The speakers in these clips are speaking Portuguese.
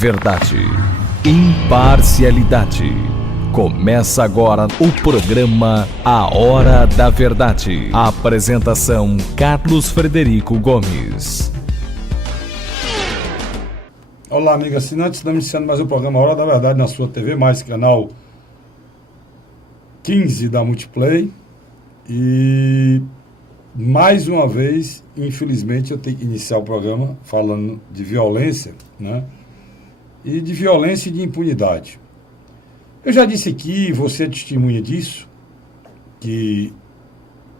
Verdade. Imparcialidade. Começa agora o programa A Hora da Verdade. A apresentação: Carlos Frederico Gomes. Olá, amigos assinantes, estamos iniciando mais um programa A Hora da Verdade na sua TV, mais canal 15 da Multiplay. E mais uma vez, infelizmente, eu tenho que iniciar o programa falando de violência, né? E de violência e de impunidade. Eu já disse aqui, você é testemunha disso, que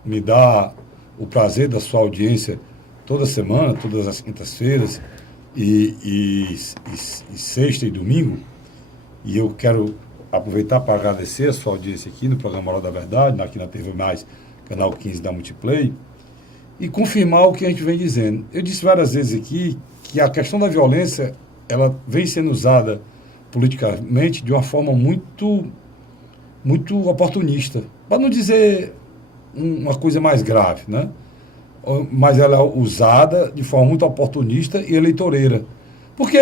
me dá o prazer da sua audiência toda semana, todas as quintas-feiras, e sexta e domingo. E eu quero aproveitar para agradecer a sua audiência aqui no programa Hora da Verdade, aqui na TV Mais, canal 15 da Multiplay, e confirmar o que a gente vem dizendo. Eu disse várias vezes aqui que a questão da violência, ela vem sendo usada politicamente de uma forma muito oportunista, para não dizer uma coisa mais grave, né? Mas ela é usada de forma muito oportunista e eleitoreira. Porque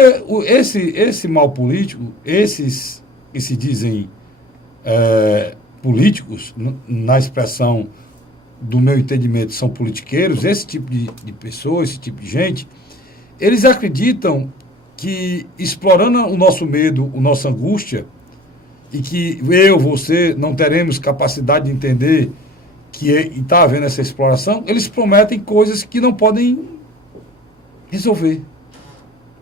esse mal político, esses que se dizem políticos, na expressão do meu entendimento, são politiqueiros, esse tipo de pessoas, esse tipo de gente, eles acreditam que, explorando o nosso medo, a nossa angústia, e que eu, você, não teremos capacidade de entender que está havendo essa exploração, eles prometem coisas que não podem resolver.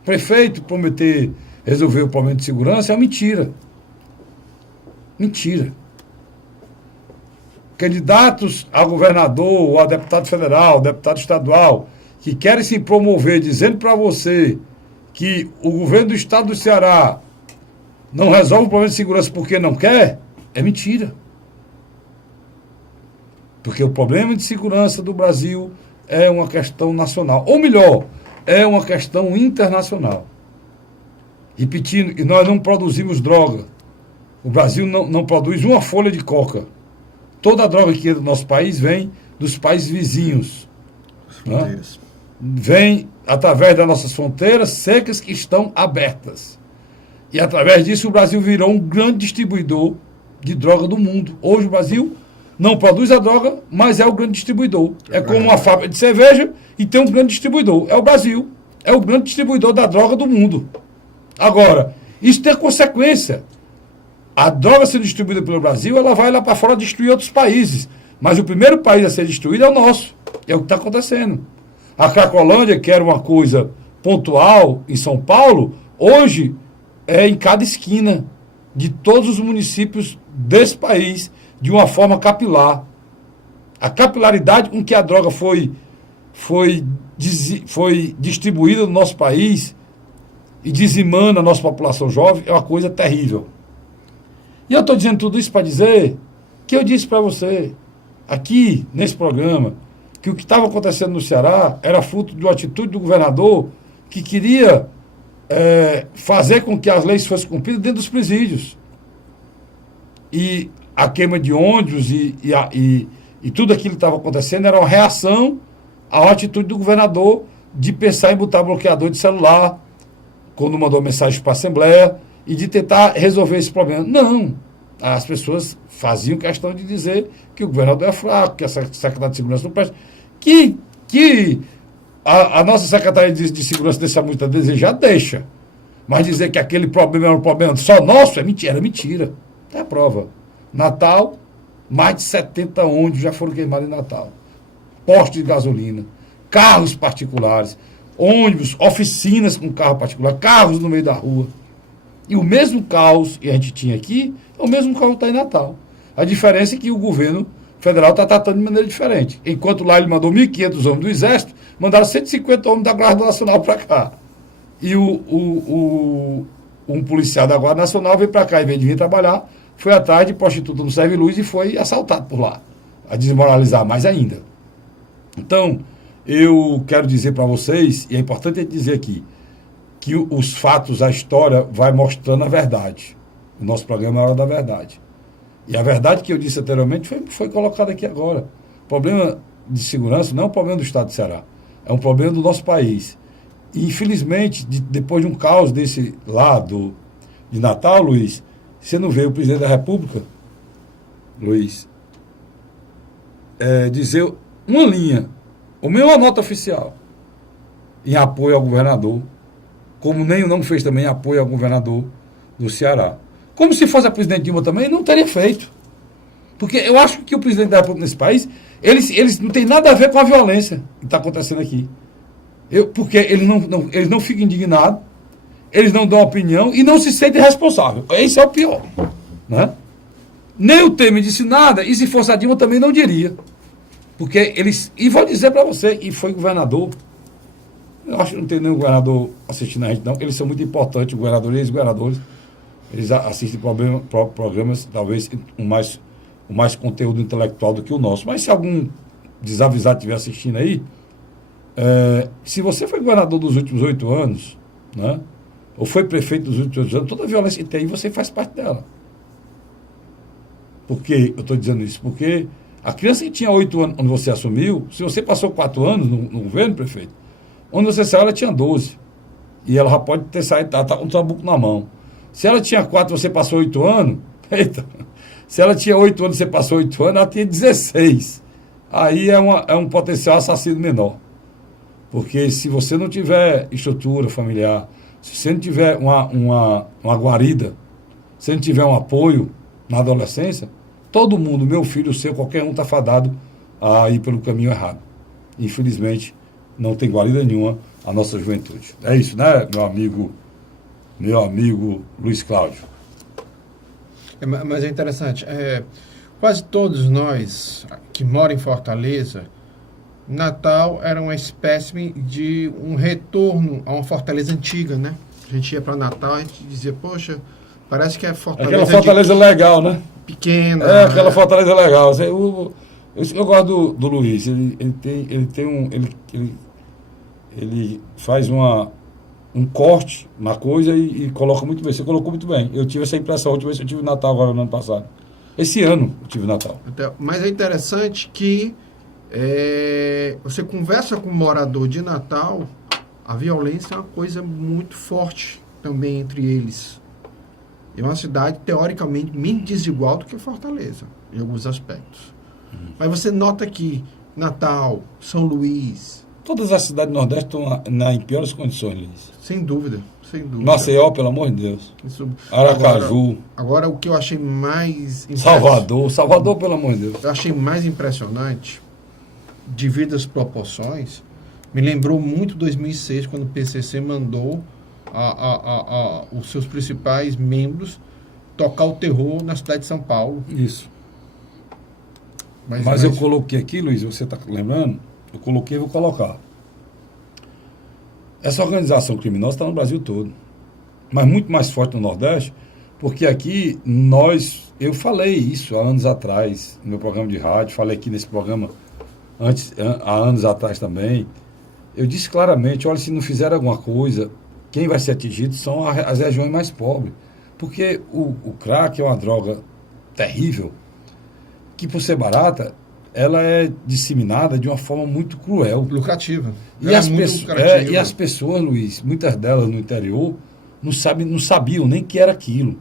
O prefeito prometer resolver o problema de segurança é uma mentira. Mentira. Candidatos a governador, ou a deputado federal, deputado estadual, que querem se promover dizendo para você que o governo do estado do Ceará não resolve o problema de segurança porque não quer, é mentira. Porque o problema de segurança do Brasil é uma questão nacional. Ou melhor, é uma questão internacional. Repetindo, que nós não produzimos droga. O Brasil não produz uma folha de coca. Toda a droga que entra no nosso país vem dos países vizinhos. As fronteiras. Né? Vem através das nossas fronteiras secas que estão abertas. E através disso o Brasil virou um grande distribuidor de droga do mundo. Hoje o Brasil não produz a droga, mas é o grande distribuidor. É como uma fábrica de cerveja e tem um grande distribuidor. É o Brasil. É o grande distribuidor da droga do mundo. Agora, isso tem consequência. A droga sendo distribuída pelo Brasil, ela vai lá para fora destruir outros países. Mas o primeiro país a ser destruído é o nosso. É o que está acontecendo. A Cracolândia, que era uma coisa pontual em São Paulo, hoje é em cada esquina de todos os municípios desse país, de uma forma capilar. A capilaridade com que a droga foi distribuída no nosso país e dizimando a nossa população jovem é uma coisa terrível. E eu estou dizendo tudo isso para dizer que eu disse para você, aqui nesse programa, que o que estava acontecendo no Ceará era fruto de uma atitude do governador que queria fazer com que as leis fossem cumpridas dentro dos presídios. E a queima de ônibus e tudo aquilo que estava acontecendo era uma reação à atitude do governador de pensar em botar bloqueador de celular quando mandou mensagem para a Assembleia e de tentar resolver esse problema. Não. As pessoas faziam questão de dizer que o governador é fraco, que a Secretaria de Segurança não presta. Que a nossa Secretaria de Segurança deixa muito a desejar, deixa. Mas dizer que aquele problema era um problema só nosso é mentira. Era mentira. Tem a prova. Natal, mais de 70 ônibus já foram queimados em Natal. Postos de gasolina, carros particulares, ônibus, oficinas com carro particular, carros no meio da rua. E o mesmo caos que a gente tinha aqui, é o mesmo caos que está em Natal. A diferença é que o governo federal está tratando de maneira diferente. Enquanto lá ele mandou 1.500 homens do Exército, mandaram 150 homens da Guarda Nacional para cá. E um policial da Guarda Nacional veio para cá, em vez de vir trabalhar, foi atrás de prostituta no Serve Luz e foi assaltado por lá, a desmoralizar mais ainda. Então, eu quero dizer para vocês, e é importante dizer aqui, que os fatos, a história vai mostrando a verdade. O nosso programa é a Hora da Verdade. E a verdade que eu disse anteriormente foi colocada aqui agora. O problema de segurança não é um problema do Estado do Ceará, é um problema do nosso país. E, infelizmente, depois de um caos desse lado de Natal, Luiz, você não vê o presidente da República, Luiz, dizer uma linha, ou mesmo uma nota oficial, em apoio ao governador, como nem o não fez também apoio ao governador do Ceará. Como se fosse a presidente Dilma também, não teria feito. Porque eu acho que o presidente da República nesse país, eles não tem nada a ver com a violência que está acontecendo aqui. Porque eles não ficam indignados, eles não dão opinião e não se sentem responsáveis. Esse é o pior. Né? Nem o Temer disse nada, e se fosse a Dilma também não diria. Porque eles. E vou dizer para você, e foi governador. Eu acho que não tem nenhum governador assistindo a gente, não. Eles são muito importantes, os governadores e os governadores. Eles assistem programas, talvez, com mais conteúdo intelectual do que o nosso. Mas se algum desavisado estiver assistindo aí, se você foi governador dos últimos 8 anos, né, ou foi prefeito dos últimos 8 anos, toda a violência que tem, você faz parte dela. Por que eu estou dizendo isso? Porque a criança que tinha 8 anos, quando você assumiu, se você passou 4 anos no governo, prefeito, onde você saiu, ela tinha 12. E ela já pode ter saído, tá com o trabuco na mão. Se ela tinha 4 você passou 8 anos, eita, se ela tinha 8 anos você passou 8 anos, ela tinha 16. Aí é um potencial assassino menor. Porque se você não tiver estrutura familiar, se você não tiver uma guarida, se não tiver um apoio na adolescência, todo mundo, meu filho, o seu, qualquer um está fadado a ir pelo caminho errado. Infelizmente, não tem guarida nenhuma a nossa juventude. É isso, né, meu amigo Luiz Cláudio? Mas é interessante, quase todos nós que moram em Fortaleza, Natal era uma espécie de um retorno a uma Fortaleza antiga, né? A gente ia para Natal, a gente dizia, poxa, parece que é Fortaleza. Aquela Fortaleza legal, né? Pequena. Aquela Fortaleza legal. Eu gosto do Luiz. Ele faz um corte na coisa e coloca muito bem. Você colocou muito bem. Eu tive essa impressão. A última vez eu tive Natal agora no ano passado. Esse ano eu tive Natal. Mas é interessante que você conversa com um morador de Natal, a violência é uma coisa muito forte também entre eles. É uma cidade, teoricamente, menos desigual do que Fortaleza, em alguns aspectos. Mas você nota que Natal, São Luís... Todas as cidades do Nordeste estão em piores condições, Luiz. Sem dúvida, sem dúvida. Maceió, pelo amor de Deus. Aracaju. Agora, o que eu achei mais... Salvador, pelo amor de Deus. Eu achei mais impressionante, devido às proporções, me lembrou muito 2006, quando o PCC mandou os seus principais membros tocar o terror na cidade de São Paulo. Isso. Mas eu coloquei aqui, Luiz, você está lembrando? Eu coloquei e vou colocar. Essa organização criminosa está no Brasil todo. Mas muito mais forte no Nordeste, porque aqui eu falei isso há anos atrás, no meu programa de rádio, falei aqui nesse programa há anos atrás também. Eu disse claramente, olha, se não fizer alguma coisa, quem vai ser atingido são as regiões mais pobres. Porque o crack é uma droga terrível, que por ser barata, ela é disseminada de uma forma muito cruel. Lucrativa. E as pessoas, Luiz, muitas delas no interior, não sabiam nem que era aquilo.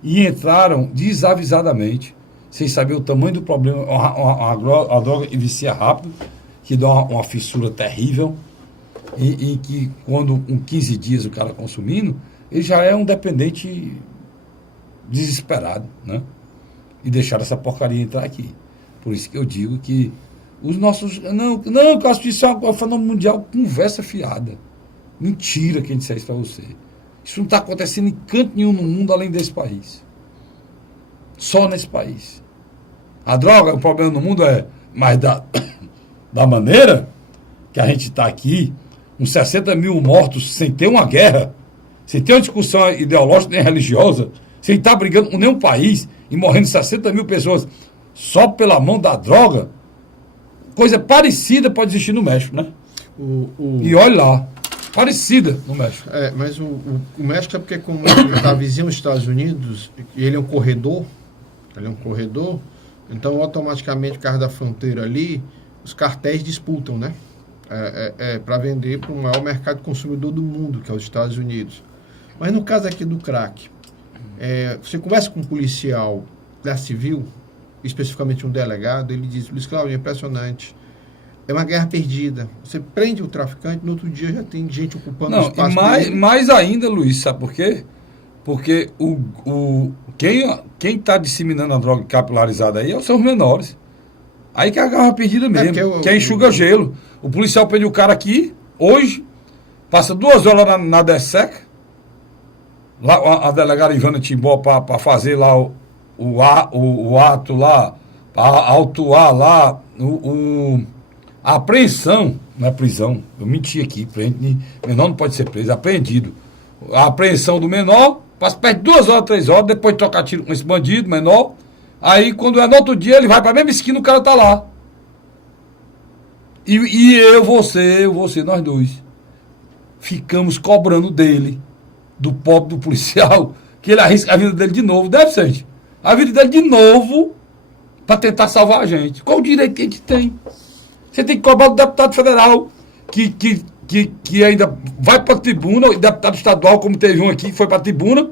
E entraram desavisadamente, sem saber o tamanho do problema. A droga vicia rápido, que dá uma fissura terrível, e que quando com 15 dias o cara consumindo, ele já é um dependente desesperado, né? E deixaram essa porcaria entrar aqui. Por isso que eu digo que os nossos... Não, eu acho que isso é um fenômeno mundial, conversa fiada. Mentira quem disser isso para você. Isso não está acontecendo em canto nenhum no mundo além desse país. Só nesse país. A droga, o problema no mundo mas da maneira que a gente está aqui, uns 60 mil mortos sem ter uma guerra, sem ter uma discussão ideológica nem religiosa, sem estar brigando com nenhum país e morrendo 60 mil pessoas só pela mão da droga, coisa parecida pode existir no México, né? E olha lá, parecida no México. Mas o México é porque, como ele está vizinho aos Estados Unidos, e ele é um corredor, então automaticamente, por causa da fronteira ali, os cartéis disputam, né? para vender para o maior mercado consumidor do mundo, que é os Estados Unidos. Mas no caso aqui do crack, você conversa com um policial da civil, especificamente um delegado, ele diz: Luiz Cláudio, é impressionante. É uma guerra perdida. Você prende o traficante, no outro dia já tem gente ocupando o espaço dele. Mais ainda, Luiz, sabe por quê? Porque quem está disseminando a droga capilarizada aí são os menores. Aí que é a garra perdida mesmo, que enxuga gelo. O policial prende o cara aqui, hoje, passa 2 horas na DESEC, lá a delegada Ivana Timbó para fazer lá o ato lá, para autuar lá, a apreensão, não é prisão, eu menti aqui, menor não pode ser preso, é apreendido. A apreensão do menor, perde 2 horas, 3 horas, depois troca tiro com esse bandido menor. Aí, quando é no outro dia, ele vai para a mesma esquina, o cara tá lá. E você, nós dois, ficamos cobrando dele, do pobre do policial, que ele arrisca a vida dele de novo. Deve ser, gente. A vida dele de novo, para tentar salvar a gente. Qual o direito que a gente tem? Você tem que cobrar do deputado federal, que ainda vai para a tribuna, o deputado estadual, como teve um aqui, foi para a tribuna,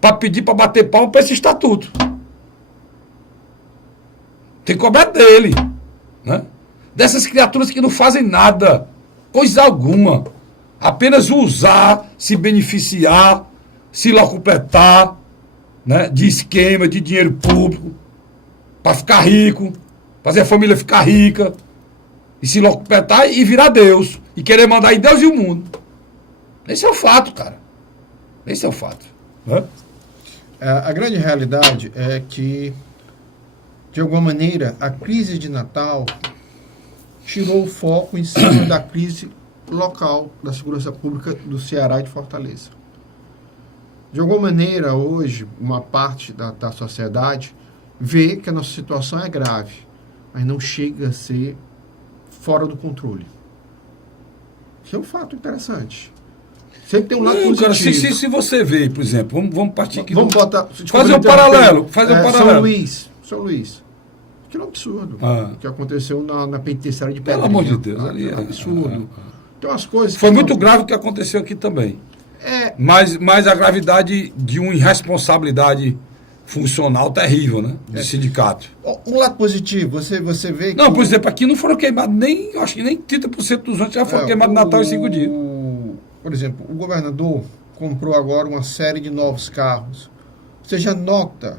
para pedir para bater palma para esse estatuto. Tem que cobrar dele, né? Dessas criaturas que não fazem nada, coisa alguma. Apenas usar, se beneficiar, se locupletar, né? De esquema, de dinheiro público, para ficar rico, fazer a família ficar rica, e se locupletar e virar Deus, e querer mandar em Deus e o mundo. Esse é o fato, cara. Esse é o fato. Né? A grande realidade é que, de alguma maneira, a crise de Natal tirou o foco em cima da crise local da segurança pública do Ceará e de Fortaleza. De alguma maneira, hoje, uma parte da sociedade vê que a nossa situação é grave, mas não chega a ser fora do controle. Isso é um fato interessante. Sempre tem um lado positivo. Cara, se você vê, por exemplo, vamos partir aqui. Vamos botar. Fazer um paralelo. São Luís. Aquilo é um absurdo. O que aconteceu na penitenciária de Pedrinha. Pelo amor de Deus, ali é um absurdo. Tem umas coisas. Foi muito grave o que aconteceu aqui também. Mas a gravidade de uma irresponsabilidade funcional terrível, né? De sindicato. Um lado positivo, você vê que. Não, por exemplo, aqui não foram queimados eu acho que nem 30% dos ônibus já foram queimados no Natal em 5 dias. Por exemplo, o governador comprou agora uma série de novos carros. Você já nota,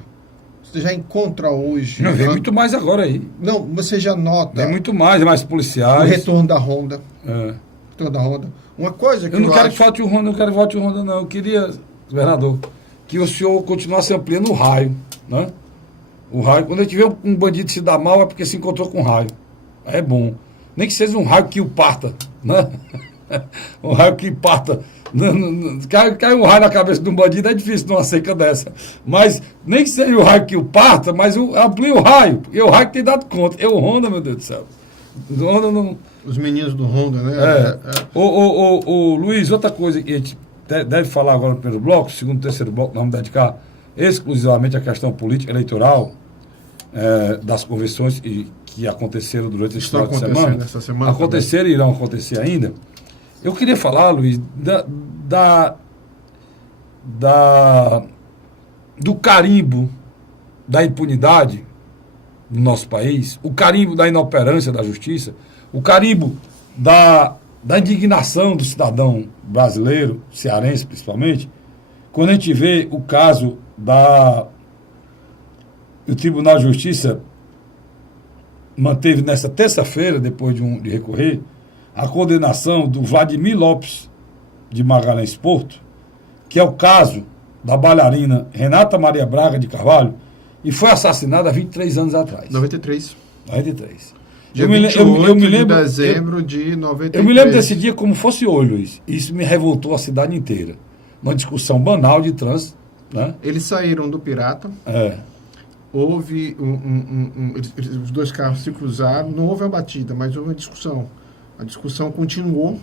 você já encontra hoje. Não, vem muito mais agora aí. Não, você já nota. Vem muito mais policiais. O retorno da Honda. Retorno da Honda. Uma coisa que eu não quero que falte o Honda, não quero que volte o Honda, não. Eu queria, governador, que o senhor continuasse ampliando o raio, né? O raio, quando a gente vê um bandido se dar mal, é porque se encontrou com um raio. É bom. Nem que seja um raio que o parta, né? Um raio que parta. Cai um raio na cabeça de um bandido, é difícil numa seca dessa. Mas nem que seja o raio que o parta, mas amplia o raio. Porque o raio que tem dado conta. Honda, meu Deus do céu. Honda não... Os meninos do Honda, né? Luiz, outra coisa que a gente deve falar agora no primeiro bloco, segundo e terceiro bloco, nós vamos dedicar exclusivamente à questão política eleitoral das convenções que aconteceram durante esse final de semana. Essa semana aconteceram e irão acontecer ainda. Eu queria falar, Luiz, do carimbo da impunidade no nosso país, o carimbo da inoperância da justiça, o carimbo da indignação do cidadão brasileiro, cearense principalmente, quando a gente vê o caso do Tribunal de Justiça manteve nessa terça-feira, depois de recorrer, a condenação do Vladimir Lopes de Magalhães Porto, que é o caso da bailarina Renata Maria Braga de Carvalho, e foi assassinada há 23 anos atrás. 93. Dia 28 de dezembro de 93. Eu me lembro desse dia como fosse hoje, Luiz. Isso me revoltou a cidade inteira. Uma discussão banal de trânsito. Né? Eles saíram do Pirata. Houve os dois carros se cruzaram. Não houve a batida, mas houve uma discussão. A discussão continuou.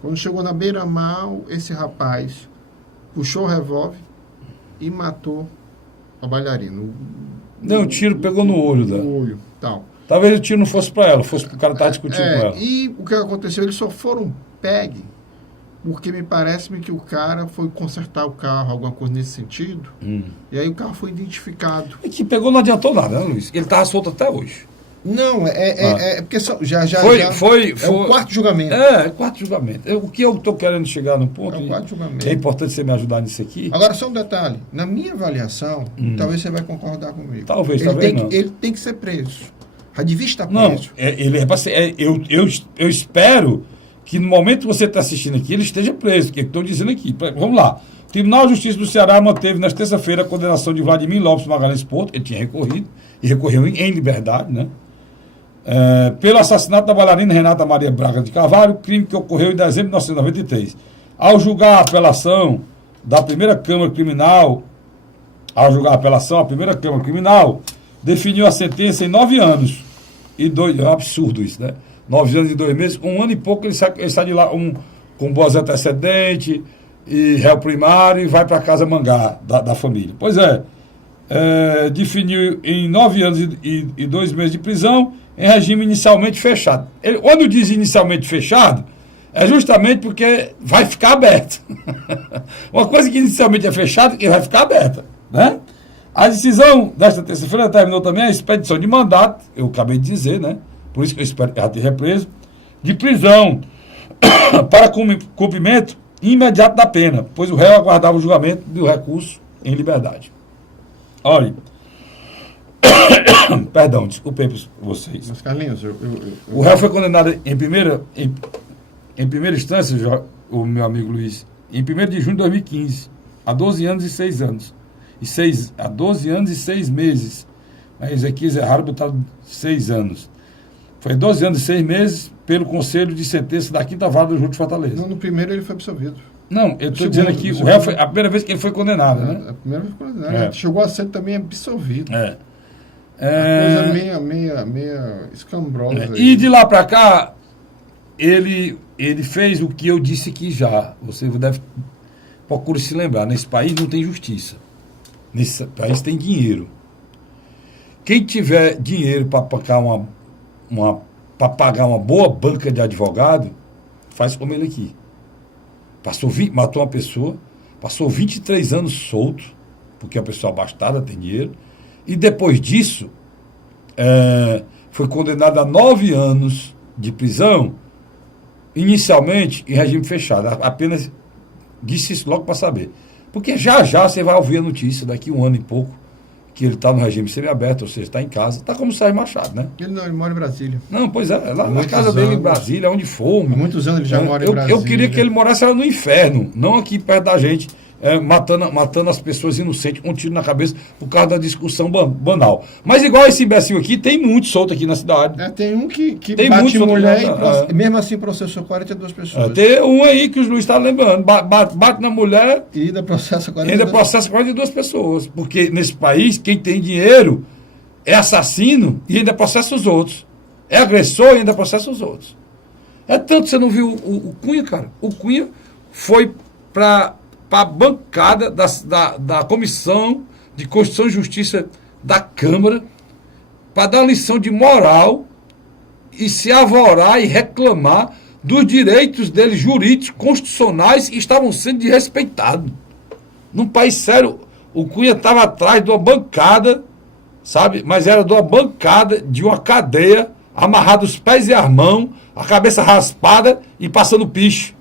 Quando chegou na beira-mar, esse rapaz puxou o revólver e matou a bailarina. Não, o tiro pegou no olho dela. No olho, tal. Talvez o tiro não fosse para ela, fosse para o cara estar discutindo com ela. E o que aconteceu? Eles só foram pegues porque me parece-me que o cara foi consertar o carro, alguma coisa nesse sentido, e aí o carro foi identificado. E que pegou não adiantou nada, né, Luiz? Ele estava solto até hoje. Não, porque já Foi o quarto julgamento. É, quarto julgamento. O que eu estou querendo chegar no ponto, É o quarto julgamento. é importante você me ajudar nisso aqui. Agora, só um detalhe. Na minha avaliação, talvez você vai concordar comigo. Talvez não. Ele tem que ser preso. Já devia estar Não, preso. ele é para ser. Eu espero que no momento que você está assistindo aqui, ele esteja preso, que estou dizendo aqui. Vamos lá. O Tribunal de Justiça do Ceará manteve nesta terça-feira a condenação de Vladimir Lopes Magalhães Porto, ele tinha recorrido, e recorreu em liberdade, né? Pelo assassinato da bailarina Renata Maria Braga de Carvalho, crime que ocorreu em dezembro de 1993. Ao julgar a apelação da primeira Câmara Criminal, a primeira Câmara Criminal definiu a sentença em 9 anos. É um absurdo isso, né? 9 anos e 2 meses, 1 ano e pouco ele sai de lá com boas antecedentes e réu primário e vai para casa mangar da família. Pois definiu em 9 anos e 2 meses de prisão em regime inicialmente fechado. Quando diz inicialmente fechado, é justamente porque vai ficar aberto. Uma coisa que inicialmente é fechada, que vai ficar aberta, né? A decisão desta terça-feira terminou também a expedição de mandato, eu acabei de dizer, né? Por isso que eu espero que ela esteja preso, de prisão para cumprimento imediato da pena, pois o réu aguardava o julgamento do recurso em liberdade. Olha, perdão, desculpem vocês. Mas, Carlinhos, O réu foi condenado em primeira instância, o meu amigo Luiz, em 1º de junho de 2015, a 12 anos e 6 anos. A 12 anos e 6 meses. Mas aqui eles erraram, botaram 6 anos. Foi 12 anos e 6 meses pelo Conselho de Sentença da 5ª Vara do Júri de Fortaleza. Não, no primeiro ele foi absolvido. Não, eu estou dizendo aqui, o réu foi a primeira vez que ele foi condenado, né? A primeira vez que foi condenado. Chegou a ser também absolvido. Coisa meia escambrosa. E de lá para cá, ele fez o que eu disse aqui já. Você deve procurar se lembrar. Nesse país não tem justiça. Nesse país tem dinheiro. Quem tiver dinheiro para pagar uma boa banca de advogado, faz como ele aqui. Matou uma pessoa, passou 23 anos solto, porque a pessoa abastada tem dinheiro, e depois disso foi condenado a 9 anos de prisão, inicialmente em regime fechado. Apenas disse isso logo para saber. Porque já você vai ouvir a notícia daqui 1 ano e pouco que ele está no regime semiaberto, ou seja, está em casa. Está como o Sérgio Machado, né? Ele mora em Brasília. Não, pois é lá na casa dele em Brasília, onde for. Há muitos anos ele já mora em Brasília. Eu queria que ele morasse no inferno, não aqui perto da gente, matando as pessoas inocentes, com um tiro na cabeça por causa da discussão banal. Mas igual esse imbecil aqui, tem muito solto aqui na cidade. Tem um que tem bate mulher e mesmo assim processou 42 pessoas. Tem um aí que os Luiz está lembrando, bate na mulher e ainda processa 42 pessoas. Porque nesse país, quem tem dinheiro é assassino e ainda processa os outros. É agressor e ainda processa os outros. É tanto que você não viu o Cunha, cara. O Cunha foi para a bancada da Comissão de Constituição e Justiça da Câmara para dar lição de moral e se avorar e reclamar dos direitos deles jurídicos, constitucionais, que estavam sendo desrespeitados. Num país sério, o Cunha estava atrás de uma bancada, sabe? Mas era de uma bancada de uma cadeia, amarrado os pés e as mãos, a cabeça raspada e passando piche.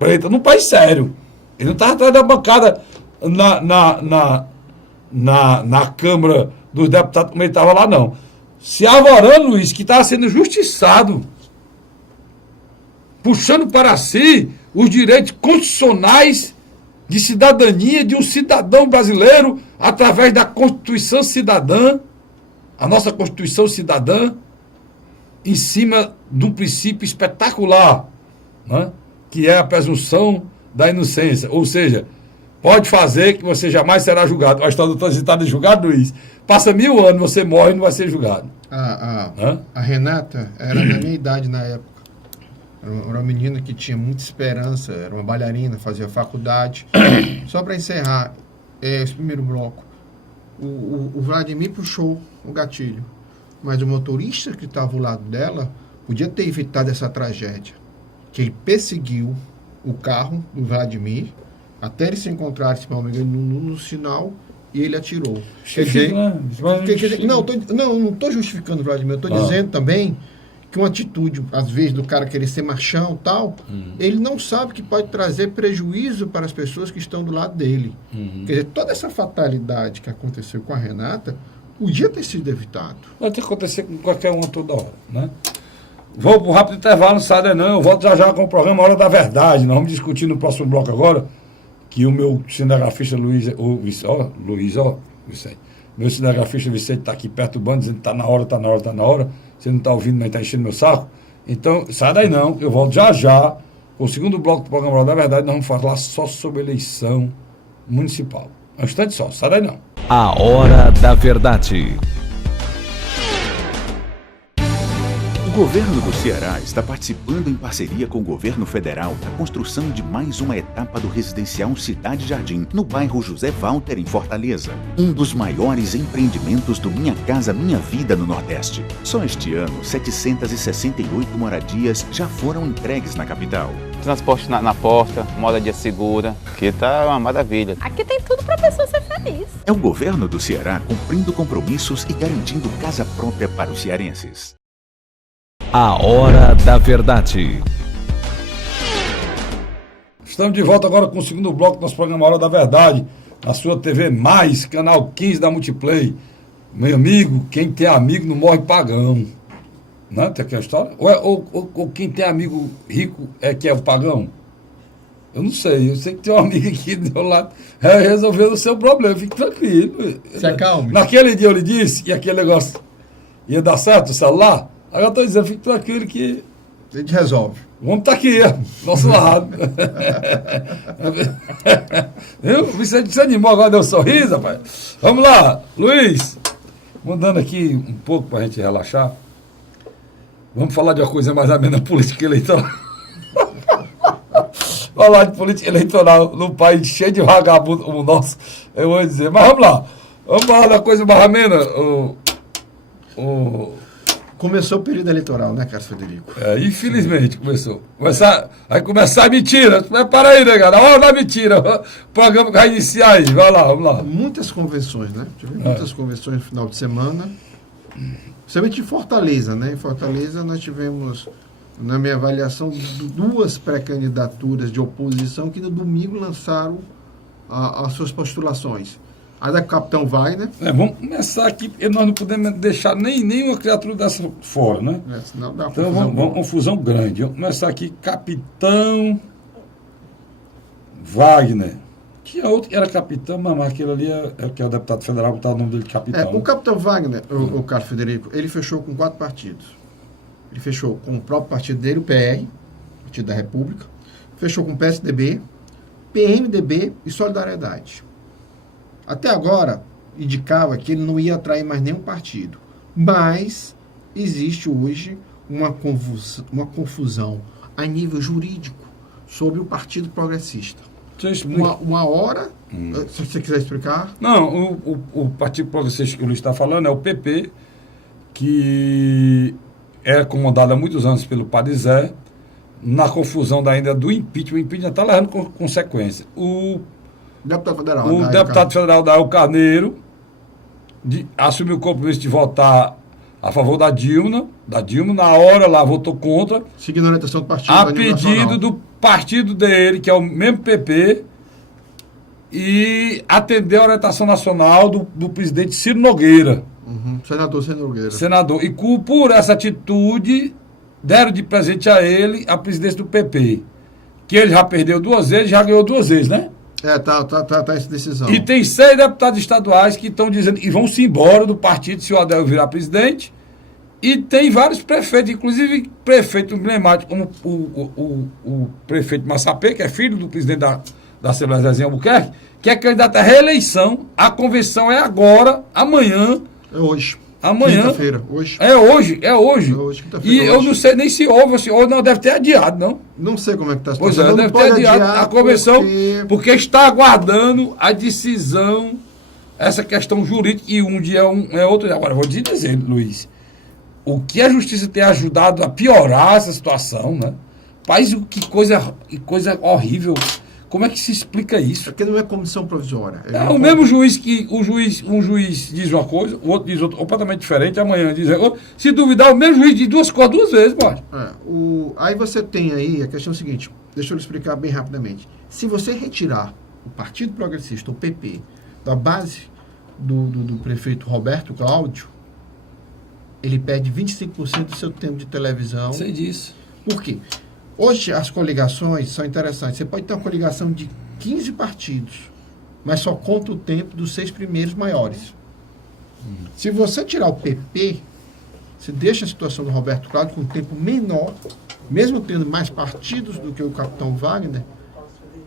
Preta, num país sério. Ele não estava atrás da bancada na Câmara dos Deputados, como ele estava lá, não. Se avorando, Luiz, que estava sendo justiçado, puxando para si os direitos constitucionais de cidadania de um cidadão brasileiro através da Constituição Cidadã, a nossa Constituição Cidadã, em cima de um princípio espetacular, né, que é a presunção da inocência. Ou seja, pode fazer que você jamais será julgado. A história do transitado é julgado, Luiz. Passa 1000 anos, você morre e não vai ser julgado. A Renata era da minha idade na época. Era uma menina que tinha muita esperança, era uma bailarina, fazia faculdade. Só para encerrar esse primeiro bloco, o Vladimir puxou o gatilho. mas o motorista que estava ao lado dela podia ter evitado essa tragédia. Que ele perseguiu o carro do Vladimir até ele se encontrar, se não me engano, no sinal, e ele atirou. Quer dizer, não estou justificando o Vladimir, eu estou dizendo também que uma atitude, às vezes, do cara querer ser machão e tal, ele não sabe que pode trazer prejuízo para as pessoas que estão do lado dele. Quer dizer, toda essa fatalidade que aconteceu com a Renata podia ter sido evitado. Pode acontecer com qualquer uma toda hora, né? Vou para um rápido intervalo, não sai daí não, eu volto já com o programa Hora da Verdade. Nós vamos discutir no próximo bloco agora, que o meu cinegrafista Vicente, meu cinegrafista Vicente está aqui perturbando, dizendo que está na hora. Você não está ouvindo, mas está enchendo meu saco. Então, sai daí não, eu volto já com o segundo bloco do programa Hora da Verdade. Nós vamos falar só sobre eleição municipal. É um instante só, sai daí não. A Hora da Verdade. O governo do Ceará está participando em parceria com o governo federal da construção de mais uma etapa do residencial Cidade Jardim, no bairro José Walter, em Fortaleza. Um dos maiores empreendimentos do Minha Casa Minha Vida no Nordeste. Só este ano, 768 moradias já foram entregues na capital. Transporte na porta, moradia segura, que tá uma maravilha. Aqui tem tudo para a pessoa ser feliz. É o governo do Ceará cumprindo compromissos e garantindo casa própria para os cearenses. A Hora da Verdade. Estamos de volta agora com o segundo bloco do nosso programa Hora da Verdade, na sua TV Mais, canal 15 da Multiplay. Meu amigo, quem tem amigo não morre pagão. Não tem aquela história? Ou quem tem amigo rico é que é o pagão? Eu não sei, eu sei que tem um amigo aqui do meu lado resolvendo o seu problema, fique tranquilo. Se acalme. Naquele dia eu lhe disse, e aquele negócio ia dar certo o celular, agora eu estou dizendo, fique tranquilo que A gente resolve. o homem está aqui, nosso lado. Viu? O Vicente se animou agora, deu um sorriso, rapaz. Vamos lá, Luiz. Mudando aqui um pouco para a gente relaxar. Vamos falar de uma coisa mais ou menos política eleitoral. Falar de política eleitoral num país cheio de vagabundo como o nosso, eu vou dizer. Mas vamos lá. Vamos falar da coisa mais amena. Começou o período eleitoral, né, Carlos Frederico? Infelizmente começou. Vai começar a mentira. Para aí, negado. A hora da mentira. O programa vai iniciar aí. Vai lá, vamos lá. Muitas convenções, né? Tivemos muitas convenções no final de semana. Principalmente em Fortaleza, né? Em Fortaleza nós tivemos, na minha avaliação, duas pré-candidaturas de oposição que no domingo lançaram as suas postulações. A da Capitão Wagner. Vamos começar aqui, porque nós não podemos deixar nenhuma criatura dessa fora, né? Senão dá uma Então confusão vamos uma confusão grande. Vamos começar aqui, Capitão Wagner. Tinha outro que era capitão, mas aquele ali é que é o deputado federal, botar o nome dele de capitão. O Capitão Wagner, o Carlos Frederico, ele fechou com 4 partidos. Ele fechou com o próprio partido dele, o PR, Partido da República. Fechou com o PSDB, PMDB e Solidariedade. Até agora, indicava que ele não ia atrair mais nenhum partido. Mas existe hoje uma confusão a nível jurídico sobre o Partido Progressista. Uma hora, se você quiser explicar. Não, o Partido Progressista que o Luiz está falando é o PP, que é comandado há muitos anos pelo Padre Zé, na confusão ainda do impeachment. O impeachment está levando consequência. O deputado federal Dael Carneiro assumiu o compromisso de votar a favor da Dilma, na hora lá votou contra, seguindo a orientação do partido, a pedido do partido dele, que é o mesmo PP, e atendeu a orientação nacional do presidente Ciro Nogueira. Senador Ciro Nogueira. Senador. E por essa atitude, deram de presente a ele a presidência do PP, que ele já perdeu 2 vezes, já ganhou 2 vezes, né? Tá essa decisão. E tem 6 deputados estaduais que estão dizendo que vão se embora do partido se o Adélio virar presidente. E tem vários prefeitos, inclusive prefeito emblemático, como o prefeito Massapê, que é filho do presidente da Assembleia Zezinho Albuquerque, que é candidato à reeleição. A convenção é agora, amanhã. É hoje. Amanhã. Quinta-feira, hoje. É hoje. E eu não sei nem se houve, ou não, deve ter adiado, não. Não sei como é que está a situação. Pois é, deve ter adiado a convenção, porque está aguardando a decisão, essa questão jurídica, e um dia é outro. Agora, vou te dizer, Luiz, o que a justiça tem ajudado a piorar essa situação, né? País, que coisa horrível. Como é que se explica isso? Porque não é comissão provisória. É o mesmo juiz que um juiz diz uma coisa, o outro diz outra completamente diferente, amanhã diz outra. Se duvidar, o mesmo juiz diz duas coisas duas vezes, pode. Aí você tem aí a questão seguinte, deixa eu explicar bem rapidamente. Se você retirar o Partido Progressista, o PP, da base do prefeito Roberto Cláudio, ele perde 25% do seu tempo de televisão. Sei disso. Por quê? Hoje as coligações são interessantes. Você pode ter uma coligação de 15 partidos, mas só conta o tempo dos 6 primeiros maiores. Se você tirar o PP, você deixa a situação do Roberto Cláudio com um tempo menor, mesmo tendo mais partidos do que o capitão Wagner,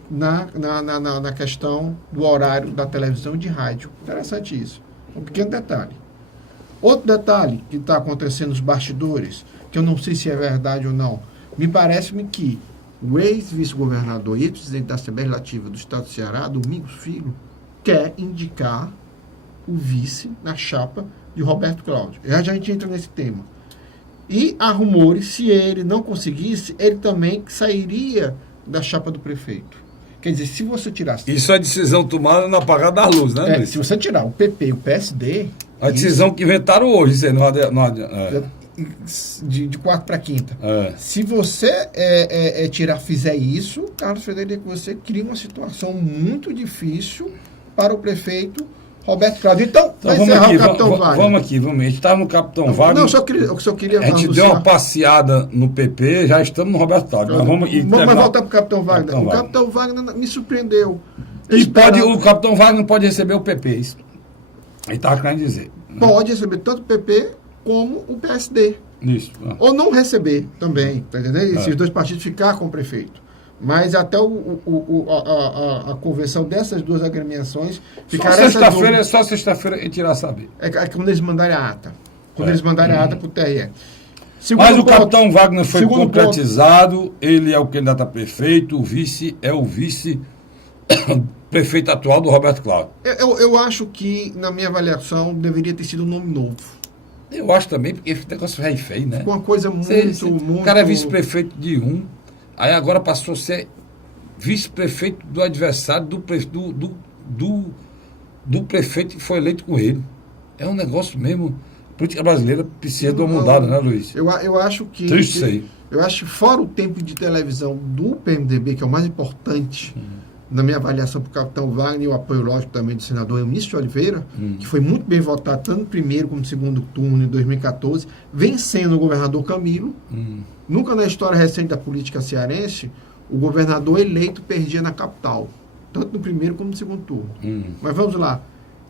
na questão do horário da televisão e de rádio. Interessante isso. Um pequeno detalhe. Outro detalhe que está acontecendo nos bastidores, que eu não sei se é verdade ou não, me parece-me que o ex-vice-governador e ex-presidente da Assembleia Legislativa do Estado do Ceará, Domingos Filho, quer indicar o vice na chapa de Roberto Cláudio. Já a gente entra nesse tema. E há rumores, se ele não conseguisse, ele também sairia da chapa do prefeito. Quer dizer, se você tirasse... Isso é decisão tomada no apagar da luz, né, Luiz? Se você tirar o PP e o PSD... A decisão que inventaram hoje, isso aí de quarta para quinta. É. Se você fizer isso, Carlos Frederico, você cria uma situação muito difícil para o prefeito Roberto Cláudio. Então vai encerrar o Capitão Wagner. Vamos aqui. A gente estava no Capitão Wagner. Não, eu só queria a gente deu uma passeada no PP, já estamos no Roberto Cláudio. Vamos voltar para o Capitão Wagner. O Capitão Wagner me surpreendeu. O Capitão Wagner pode receber o PP, isso. Ele estava querendo dizer. Pode receber tanto o PP como o PSD. Isso. Ou não receber também, tá entendendo? Esses dois partidos ficar com o prefeito. Mas até a convenção dessas duas agremiações ficará... Só sexta-feira e tirar saber. É quando eles mandarem a ata. Quando eles mandarem a ata para o TRE. Mas o Capitão Wagner foi concretizado, ele é o candidato a prefeito, o vice é o vice-prefeito atual do Roberto Cláudio. Eu acho que, na minha avaliação, deveria ter sido um nome novo. Eu acho também, porque esse negócio é feio, né? Uma coisa muito... O cara é vice-prefeito de um, aí agora passou a ser vice-prefeito do adversário do prefeito que foi eleito com ele. É um negócio mesmo... A política brasileira precisa de uma mudada, né, Luiz? Eu acho que... Triste isso aí. Eu acho que fora o tempo de televisão do PMDB, que é o mais importante... na minha avaliação para o Capitão Wagner e o apoio lógico também do senador Eunício de Oliveira, que foi muito bem votado tanto no primeiro como no segundo turno em 2014, vencendo o governador Camilo. Nunca na história recente da política cearense o governador eleito perdia na capital, tanto no primeiro como no segundo turno. Mas vamos lá.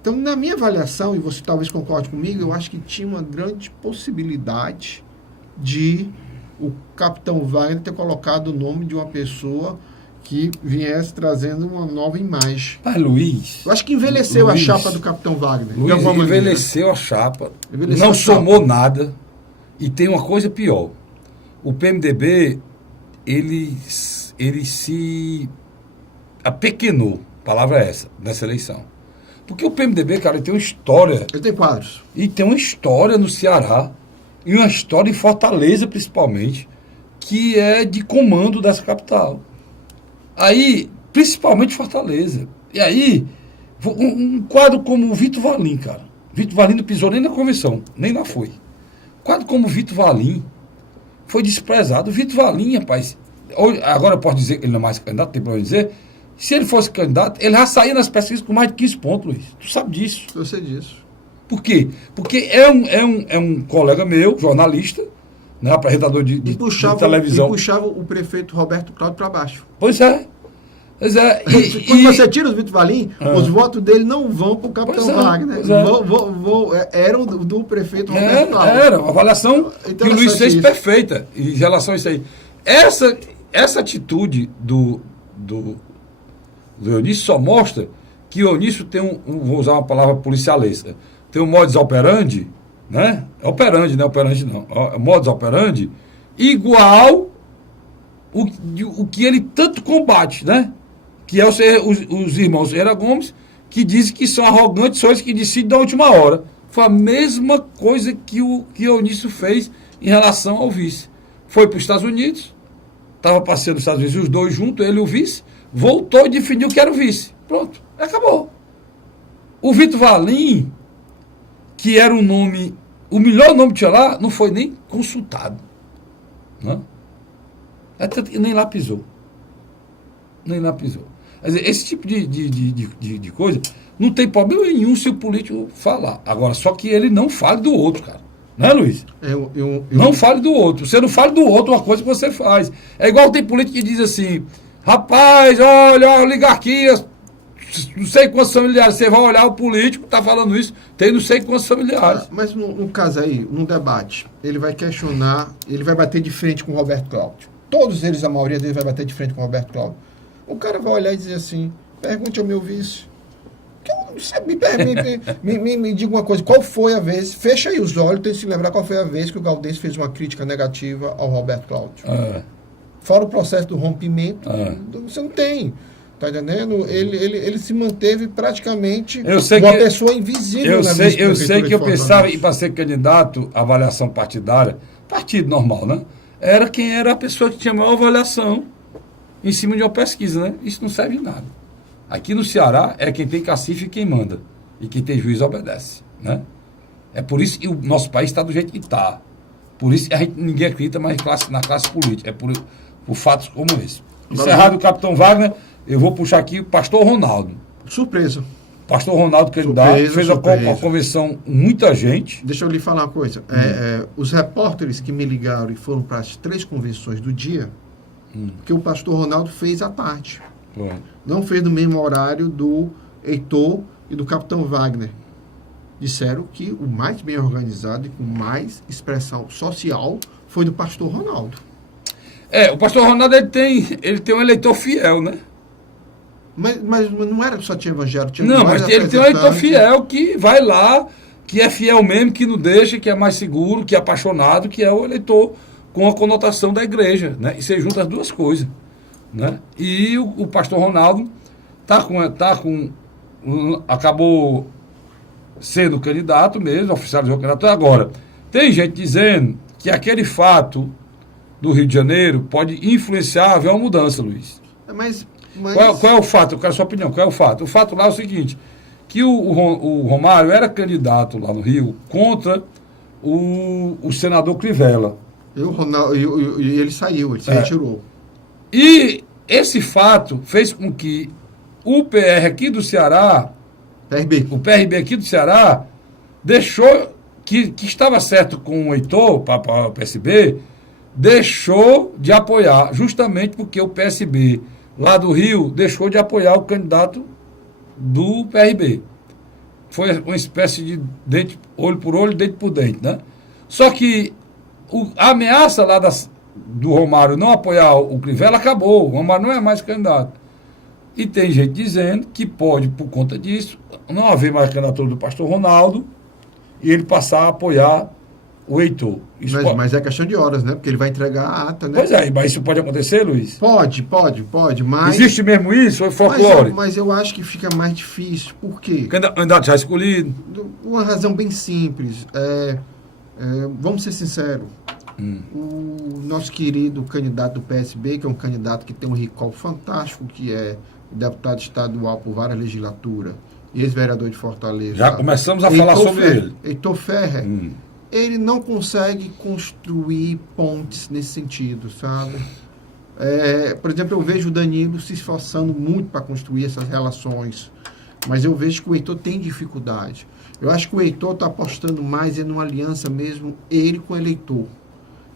Então, na minha avaliação, e você talvez concorde comigo, eu acho que tinha uma grande possibilidade de o Capitão Wagner ter colocado o nome de uma pessoa que viesse trazendo uma nova imagem. Mas, Luiz... Eu acho que envelheceu a chapa do Capitão Wagner. Luiz, envelheceu a chapa, não somou nada, e tem uma coisa pior. O PMDB, ele se apequenou, a palavra é essa, nessa eleição. Porque o PMDB, cara, ele tem uma história... Ele tem quadros. E tem uma história no Ceará, e uma história em Fortaleza, principalmente, que é de comando dessa capital. Aí, principalmente Fortaleza. E aí, um quadro como o Vitor Valim, cara. Vitor Valim não pisou nem na convenção, nem lá foi. Quadro como o Vitor Valim foi desprezado. O Vitor Valim, rapaz, agora eu posso dizer que ele não é mais candidato, tem problema dizer. Se ele fosse candidato, ele já saía nas pesquisas com mais de 15 pontos, Luiz. Tu sabe disso. Eu sei disso. Por quê? Porque é um colega meu, jornalista, né, apresentador de televisão. E puxava o prefeito Roberto Cláudio para baixo. Pois é. Quando você tira o Vitor Valim, os votos dele não vão para o Capitão Wagner. Eram do prefeito Roberto Cláudio. Era uma avaliação que o Luiz fez perfeita em relação a isso aí. Essa atitude do Eunício só mostra que o Eunício tem vou usar uma palavra policialesca, tem um modus operandi, né? Operandi, não é operandi não. Modus operandi igual o que ele tanto combate, né? Que é os irmãos Ferreira Gomes, que dizem que são arrogantes, são eles que decidem na última hora. Foi a mesma coisa que o Eunício fez em relação ao vice. Foi para os Estados Unidos, estava passeando nos Estados Unidos, os dois juntos, ele e o vice, voltou e definiu que era o vice. Pronto, acabou. O Vitor Valim, que era um nome, o melhor nome que tinha lá, não foi nem consultado. Não? Nem lá pisou. Nem lá pisou. Quer dizer, esse tipo de coisa não tem problema nenhum se o político falar. Agora, só que ele não fale do outro, cara. Não é, Luiz? Não fale do outro. Você não fale do outro uma coisa que você faz. É igual tem político que diz assim, rapaz, olha, a oligarquia, não sei quantos familiares. Você vai olhar o político, tá falando isso, tem não sei quantos familiares. Mas no caso aí, num debate, ele vai questionar, ele vai bater de frente com o Roberto Cláudio. Todos eles, a maioria deles, vai bater de frente com o Roberto Cláudio. O cara vai olhar e dizer assim, pergunte ao meu vice. Me diga uma coisa, qual foi a vez, fecha aí os olhos, tem que se lembrar qual foi a vez que o Gaudêncio fez uma crítica negativa ao Roberto Cláudio. Fora o processo do rompimento, você não tem. Tá entendendo? Ele se manteve praticamente uma pessoa invisível. Eu sei que eu pensava em para ser candidato à avaliação partidária, partido normal, né? Era quem era a pessoa que tinha maior avaliação em cima de uma pesquisa, né? Isso não serve de nada. Aqui no Ceará é quem tem cacife e quem manda. E quem tem juiz obedece, né? É por isso que o nosso país está do jeito que está. Por isso que ninguém acredita mais na classe política. É por fatos como esse. Encerrado o Capitão Wagner, eu vou puxar aqui o pastor Ronaldo. Surpresa. Pastor Ronaldo, candidato, fez uma convenção com muita gente. Deixa eu lhe falar uma coisa. Os repórteres que me ligaram e foram para as 3 convenções do dia, que o pastor Ronaldo fez à tarde. Não fez no mesmo horário do Heitor e do Capitão Wagner. Disseram que o mais bem organizado e com mais expressão social foi do pastor Ronaldo. O pastor Ronaldo ele tem um eleitor fiel, né? Mas não era só tinha evangelho, tinha não, mas ele tem um eleitor fiel que vai lá, que é fiel mesmo, que não deixa, que é mais seguro, que é apaixonado, que é o eleitor com a conotação da igreja, né? E você junta as duas coisas, né? E o pastor Ronaldo acabou sendo candidato mesmo, oficializou o candidato. Agora, tem gente dizendo que aquele fato do Rio de Janeiro pode influenciar, haver uma mudança, Luiz. Mas... Qual é o fato? Eu quero a sua opinião. Qual é o fato? O fato lá é o seguinte, que o Romário era candidato lá no Rio contra o senador Crivella. E ele saiu, ele se retirou. E esse fato fez com que o PR aqui do Ceará, o PRB aqui do Ceará, deixou que estava certo com o Heitor, para o PSB, deixou de apoiar, justamente porque o PSB lá do Rio deixou de apoiar o candidato do PRB. Foi uma espécie de dente, olho por olho, dente por dente, né? Só que a ameaça lá do Romário não apoiar o Crivella acabou. O Romário não é mais candidato. E tem gente dizendo que pode, por conta disso, não haver mais candidatura do pastor Ronaldo e ele passar a apoiar o Heitor. Mas é questão de horas, né? Porque ele vai entregar a ata, né? Pois é, mas isso pode acontecer, Luiz? Pode, mas... Existe mesmo isso? Ou é folclore? Mas eu acho que fica mais difícil. Por quê? Candidato já escolhido? Uma razão bem simples. Vamos ser sinceros. O nosso querido candidato do PSB, que é um candidato que tem um recall fantástico, que é deputado estadual por várias legislaturas, ex-vereador de Fortaleza. Já começamos a falar sobre ele. Heitor Ferrer. Ele não consegue construir pontes nesse sentido, sabe? Por exemplo, eu vejo o Danilo se esforçando muito para construir essas relações, mas eu vejo que o Heitor tem dificuldade. Eu acho que o Heitor está apostando mais em uma aliança mesmo, ele com o eleitor,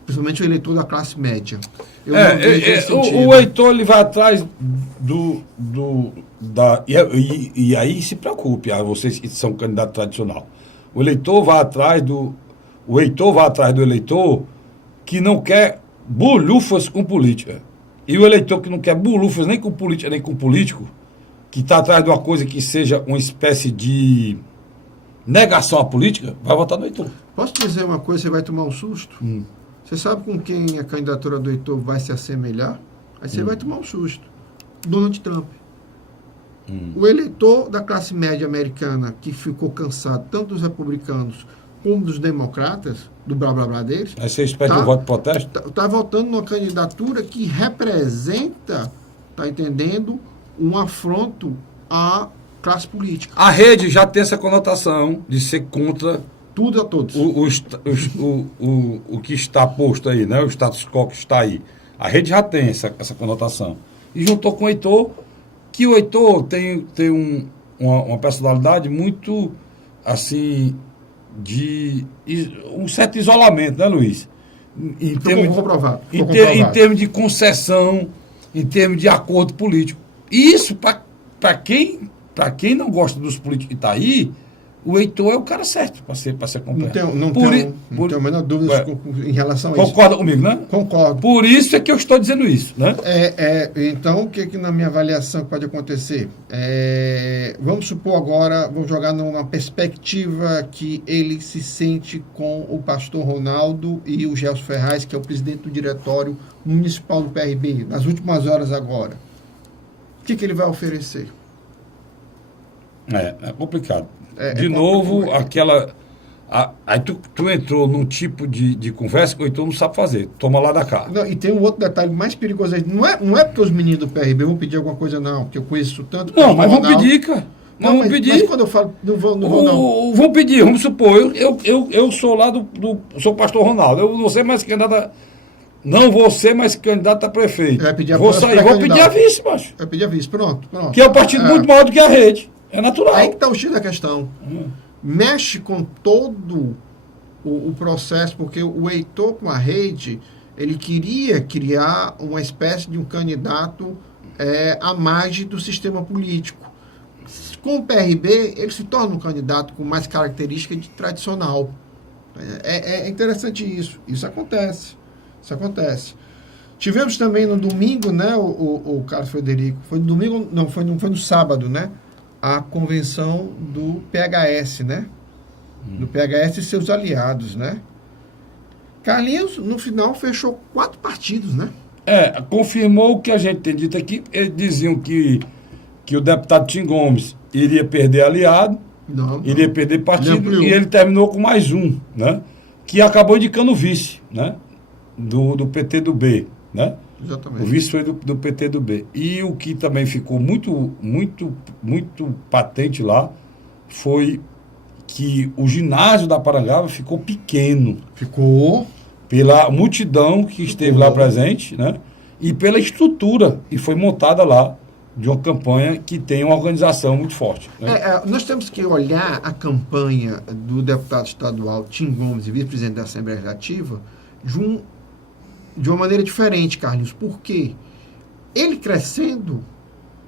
principalmente o eleitor da classe média. Eu não vejo esse sentido. O Heitor ele vai atrás e aí se preocupe, vocês que são candidato tradicional. O Heitor vai atrás do eleitor que não quer bolhufas com política. E o eleitor que não quer bolhufas nem com política, nem com político, que está atrás de uma coisa que seja uma espécie de negação à política, vai votar no Heitor. Posso dizer uma coisa, você vai tomar um susto? Você sabe com quem a candidatura do Heitor vai se assemelhar? Aí você vai tomar um susto. Donald Trump. O eleitor da classe média americana, que ficou cansado tanto dos republicanos como dos democratas, do blá blá blá deles, Aí você espera que o voto de protesto? está votando numa candidatura que representa, tá entendendo, um afronto à classe política. A rede já tem essa conotação de ser contra Tudo a todos. o que está posto aí, né? O status quo que está aí. A rede já tem essa conotação. E juntou com o Heitor, que o Heitor tem uma personalidade muito, assim, de um certo isolamento, né, Luiz? Em Comprovado. em termos de concessão, em termos de acordo político. E isso, para quem não gosta dos políticos que está aí, o Heitor é o cara certo para ser acompanhado. Não tenho a menor dúvida em relação a isso. Concorda comigo, né? Concordo. Por isso é que eu estou dizendo isso, né? Então, o que na minha avaliação pode acontecer? Vamos supor agora, vamos jogar numa perspectiva que ele se sente com o pastor Ronaldo e o Gelson Ferraz, que é o presidente do diretório municipal do PRB, nas últimas horas agora. O que ele vai oferecer? É complicado. De novo, aquela... Aí tu entrou num tipo de conversa que o Heitor não sabe fazer. Toma lá da cá. Não, e tem um outro detalhe mais perigoso aí. Não é porque os meninos do PRB vão pedir alguma coisa, não. Porque eu conheço tanto... Não, mas vão pedir, cara. Vão pedir. Mas quando eu falo... Não vão. Vão pedir, vamos supor. Eu sou lá sou o pastor Ronaldo. Eu vou ser mais candidato não vou ser mais candidato a prefeito. Vai pedir a vou sair, vou pedir a vice, macho. Vai pedir a vice, pronto. Que é um partido muito maior do que a rede. É natural. Aí que está o X da questão. Mexe com todo o processo, porque o Heitor com a rede, ele queria criar uma espécie de um candidato à margem do sistema político. Com o PRB, ele se torna um candidato com mais característica de tradicional. É interessante isso. Isso acontece. Tivemos também no domingo, né, o Carlos Frederico, foi no domingo, não, foi no sábado, né, a convenção do PHS, né, do PHS e seus aliados, né. Carlinhos, no final, fechou 4 partidos, né. Confirmou o que a gente tem dito aqui. Eles diziam que o deputado Tim Gomes iria perder aliado, iria perder partido, e ele terminou com mais um, né, que acabou indicando o vice, né, do PT do B, né? Exatamente. O vice foi do PT do B. E o que também ficou muito, muito, muito patente lá foi que o ginásio da Parangaba ficou pequeno. Ficou. Pela multidão que esteve lá presente, né? E pela estrutura que foi montada lá de uma campanha que tem uma organização muito forte. Né? Nós temos que olhar a campanha do deputado estadual Tim Gomes e vice-presidente da Assembleia Legislativa de uma maneira diferente, Carlinhos. Por quê? Ele crescendo,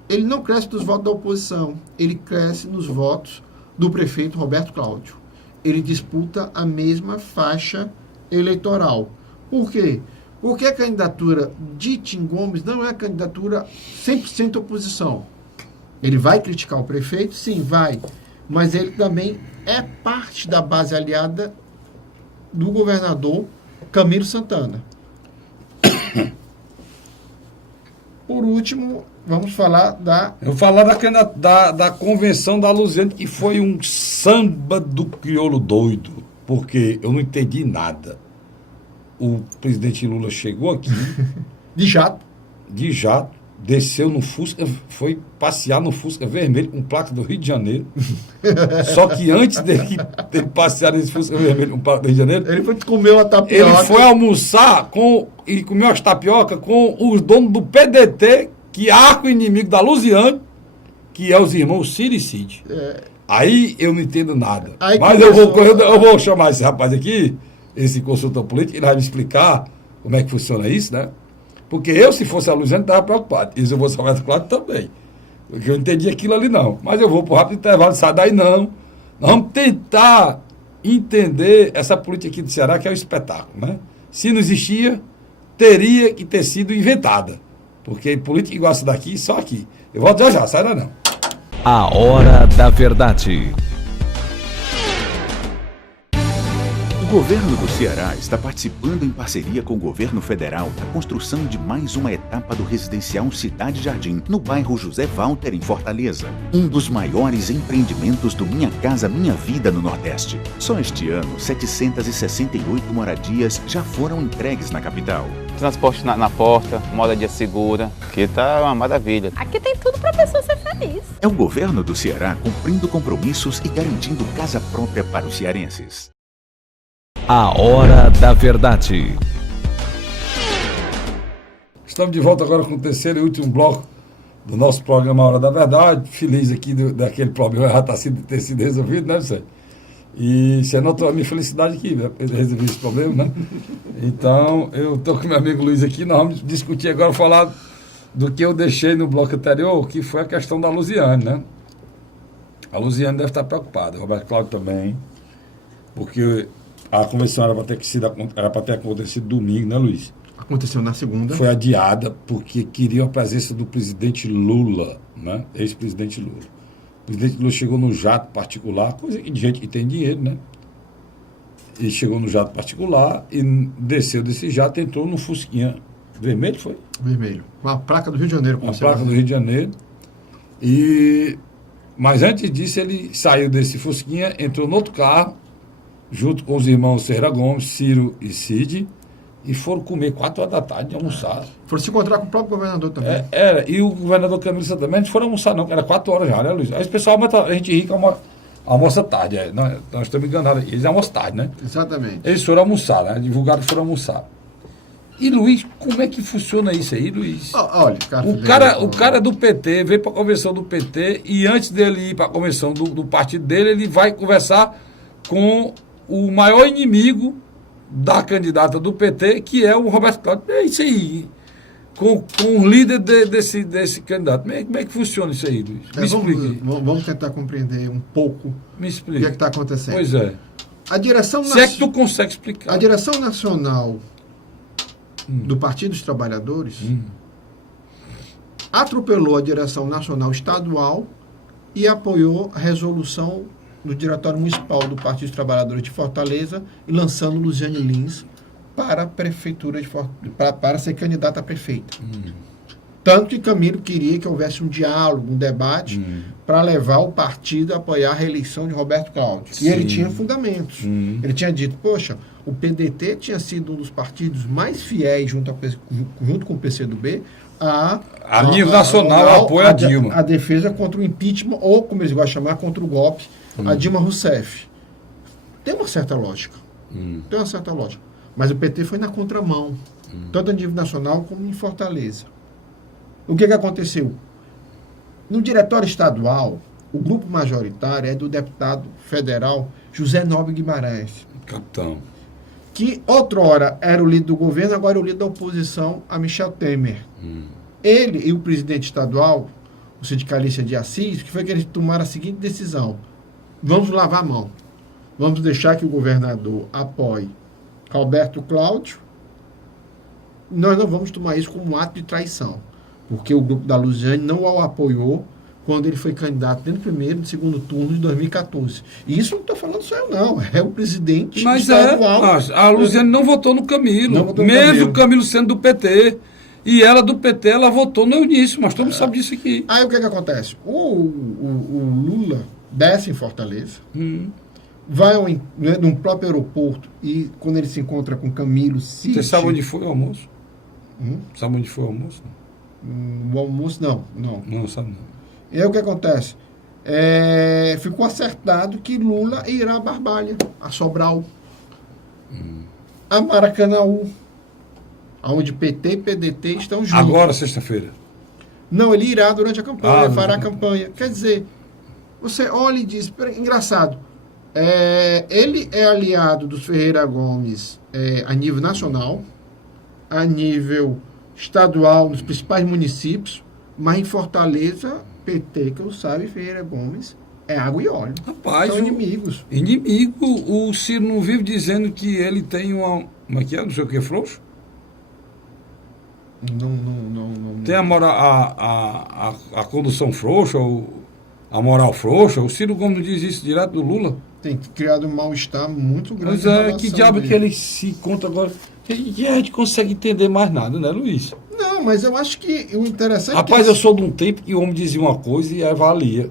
ele não cresce dos votos da oposição, ele cresce nos votos do prefeito Roberto Cláudio. Ele disputa a mesma faixa eleitoral. Por quê? Porque a candidatura de Tim Gomes não é a candidatura 100% oposição. Ele vai criticar o prefeito? Sim, vai. Mas ele também é parte da base aliada do governador Camilo Santana. Por último, vamos falar Eu vou falar da convenção da Luziane, que foi um samba do crioulo doido, porque eu não entendi nada. O presidente Lula chegou aqui de jato, desceu no Fusca, foi passear no Fusca vermelho com placa do Rio de Janeiro. Só que antes dele passear nesse Fusca vermelho com placa do Rio de Janeiro, ele foi comer uma tapioca. Ele foi almoçar e comer umas tapioca com os donos do PDT, que é arco-inimigo da Luziane, que é os irmãos Ciro e Cid. Aí eu não entendo nada. Mas eu vou chamar esse rapaz aqui, esse consultor político, ele vai me explicar como é que funciona isso, né? Porque eu, se fosse a Luziane, estava preocupado. E se eu fosse a Roberto Cláudio, também. Porque eu entendi aquilo ali, não. Mas eu vou para o rápido intervalo, sai daí, não. Nós vamos tentar entender essa política aqui do Ceará, que é um espetáculo, né? Se não existia, teria que ter sido inventada. Porque política igual essa daqui, só aqui. Eu volto já, sai daí não. A Hora da Verdade. O governo do Ceará está participando em parceria com o governo federal da construção de mais uma etapa do residencial Cidade Jardim, no bairro José Walter, em Fortaleza. Um dos maiores empreendimentos do Minha Casa Minha Vida no Nordeste. Só este ano, 768 moradias já foram entregues na capital. Transporte na porta, moradia segura, que tá uma maravilha. Aqui tem tudo pra pessoa ser feliz. É o governo do Ceará cumprindo compromissos e garantindo casa própria para os cearenses. A Hora da Verdade. Estamos de volta agora com o terceiro e último bloco do nosso programa A Hora da Verdade. Feliz aqui daquele problema já ter sido resolvido, né, Vicente? E você notou a minha felicidade aqui, né? Resolver esse problema, né? Então, eu estou com meu amigo Luiz aqui, nós vamos discutir agora, falar do que eu deixei no bloco anterior, que foi a questão da Luziane, né? A Luziane deve estar preocupada, o Roberto Cláudio também, porque a convenção era para ter acontecido domingo, né, Luiz? Aconteceu na segunda. Foi adiada porque queriam a presença do presidente Lula, né? Ex-presidente Lula. O presidente Lula chegou no jato particular, coisa de gente que tem dinheiro, né? Ele chegou no jato particular e desceu desse jato e entrou no Fusquinha vermelho, foi? Vermelho. Uma placa do Rio de Janeiro. Uma placa do Rio de Janeiro. Mas antes disso, ele saiu desse Fusquinha, entrou no outro carro, junto com os irmãos Ferreira Gomes, Ciro e Cid, e foram comer 4 horas da tarde, almoçar. Foram se encontrar com o próprio governador também. E o governador Camilo Santana foram almoçar, não, que era 4 horas já, né, Luiz? Aí esse pessoal, a gente rica almoça tarde, nós estamos enganados, eles almoçam tarde, né? Exatamente. Eles foram almoçar, né? Divulgaram que foram almoçar. E, Luiz, como é que funciona isso aí, Luiz? Olha, o cara do PT veio para a convenção do PT e antes dele ir para a convenção do partido dele, ele vai conversar com o maior inimigo da candidata do PT, que é o Roberto Cláudio. É isso aí. Com o líder desse candidato. Como é que funciona isso aí, Luiz? Me explique. Vamos tentar compreender um pouco Me o explique. que é que está acontecendo. Pois é. A direção Se é que tu consegue explicar. A direção nacional do Partido dos Trabalhadores atropelou a direção nacional estadual e apoiou a resolução do Diretório Municipal do Partido dos Trabalhadores de Fortaleza, lançando Luziane Lins para a prefeitura para ser candidata a prefeita. Tanto que Camilo queria que houvesse um diálogo, um debate, para levar o partido a apoiar a reeleição de Roberto Cláudio. Sim. E ele tinha fundamentos. Ele tinha dito, poxa, o PDT tinha sido um dos partidos mais fiéis junto com o PCdoB a nível nacional apoia a Dilma. A defesa contra o impeachment, ou como eles gostam de chamar, contra o golpe, a Dilma Rousseff. Tem uma certa lógica. Tem uma certa lógica. Mas o PT foi na contramão, tanto a nível nacional como em Fortaleza. O que aconteceu? No diretório estadual, o grupo majoritário é do deputado federal José Nobre Guimarães. Capitão. Que outrora era o líder do governo, agora é o líder da oposição a Michel Temer. Ele e o presidente estadual, o sindicalista de Assis, que foi que eles tomaram a seguinte decisão: vamos lavar a mão. Vamos deixar que o governador apoie Roberto Cláudio. Nós não vamos tomar isso como um ato de traição, porque o grupo da Luziane não o apoiou quando ele foi candidato no primeiro e segundo turno de 2014. E isso não estou falando só eu, não. É o presidente estadual. A Luziane não votou no Camilo, Votou mesmo o Camilo sendo do PT. E ela do PT, ela votou no Eunício, mas todo mundo sabe disso aqui. Aí o que acontece? O Lula desce em Fortaleza, vai num próprio aeroporto e quando ele se encontra com Camilo Cid... Você sabe onde foi o almoço? Sabe onde foi o almoço? O almoço, não. Não, sabe não. E aí o que acontece? Ficou acertado que Lula irá a Barbalha, a Sobral, a Maracanaú, onde PT e PDT estão juntos. Agora, sexta-feira? Não, ele irá durante a campanha, fará a campanha. Quer dizer, você olha e diz, engraçado, ele é aliado dos Ferreira Gomes a nível nacional, a nível estadual, nos principais municípios, mas em Fortaleza, PT, que eu saiba, Ferreira Gomes, é água e óleo. Rapaz, são inimigos. O Ciro não vive dizendo que ele tem uma... Como é que é? Não sei o que, frouxo? Não. Tem a condução frouxa, a moral frouxa. O Ciro Gomes diz isso direto do Lula. tem criado um mal-estar muito grande. Mas que diabo que ele se encontra agora? E a gente consegue entender mais nada, né, Luiz? Não, mas eu acho que o interessante... Rapaz, eu sou de um tempo que o homem dizia uma coisa e avalia,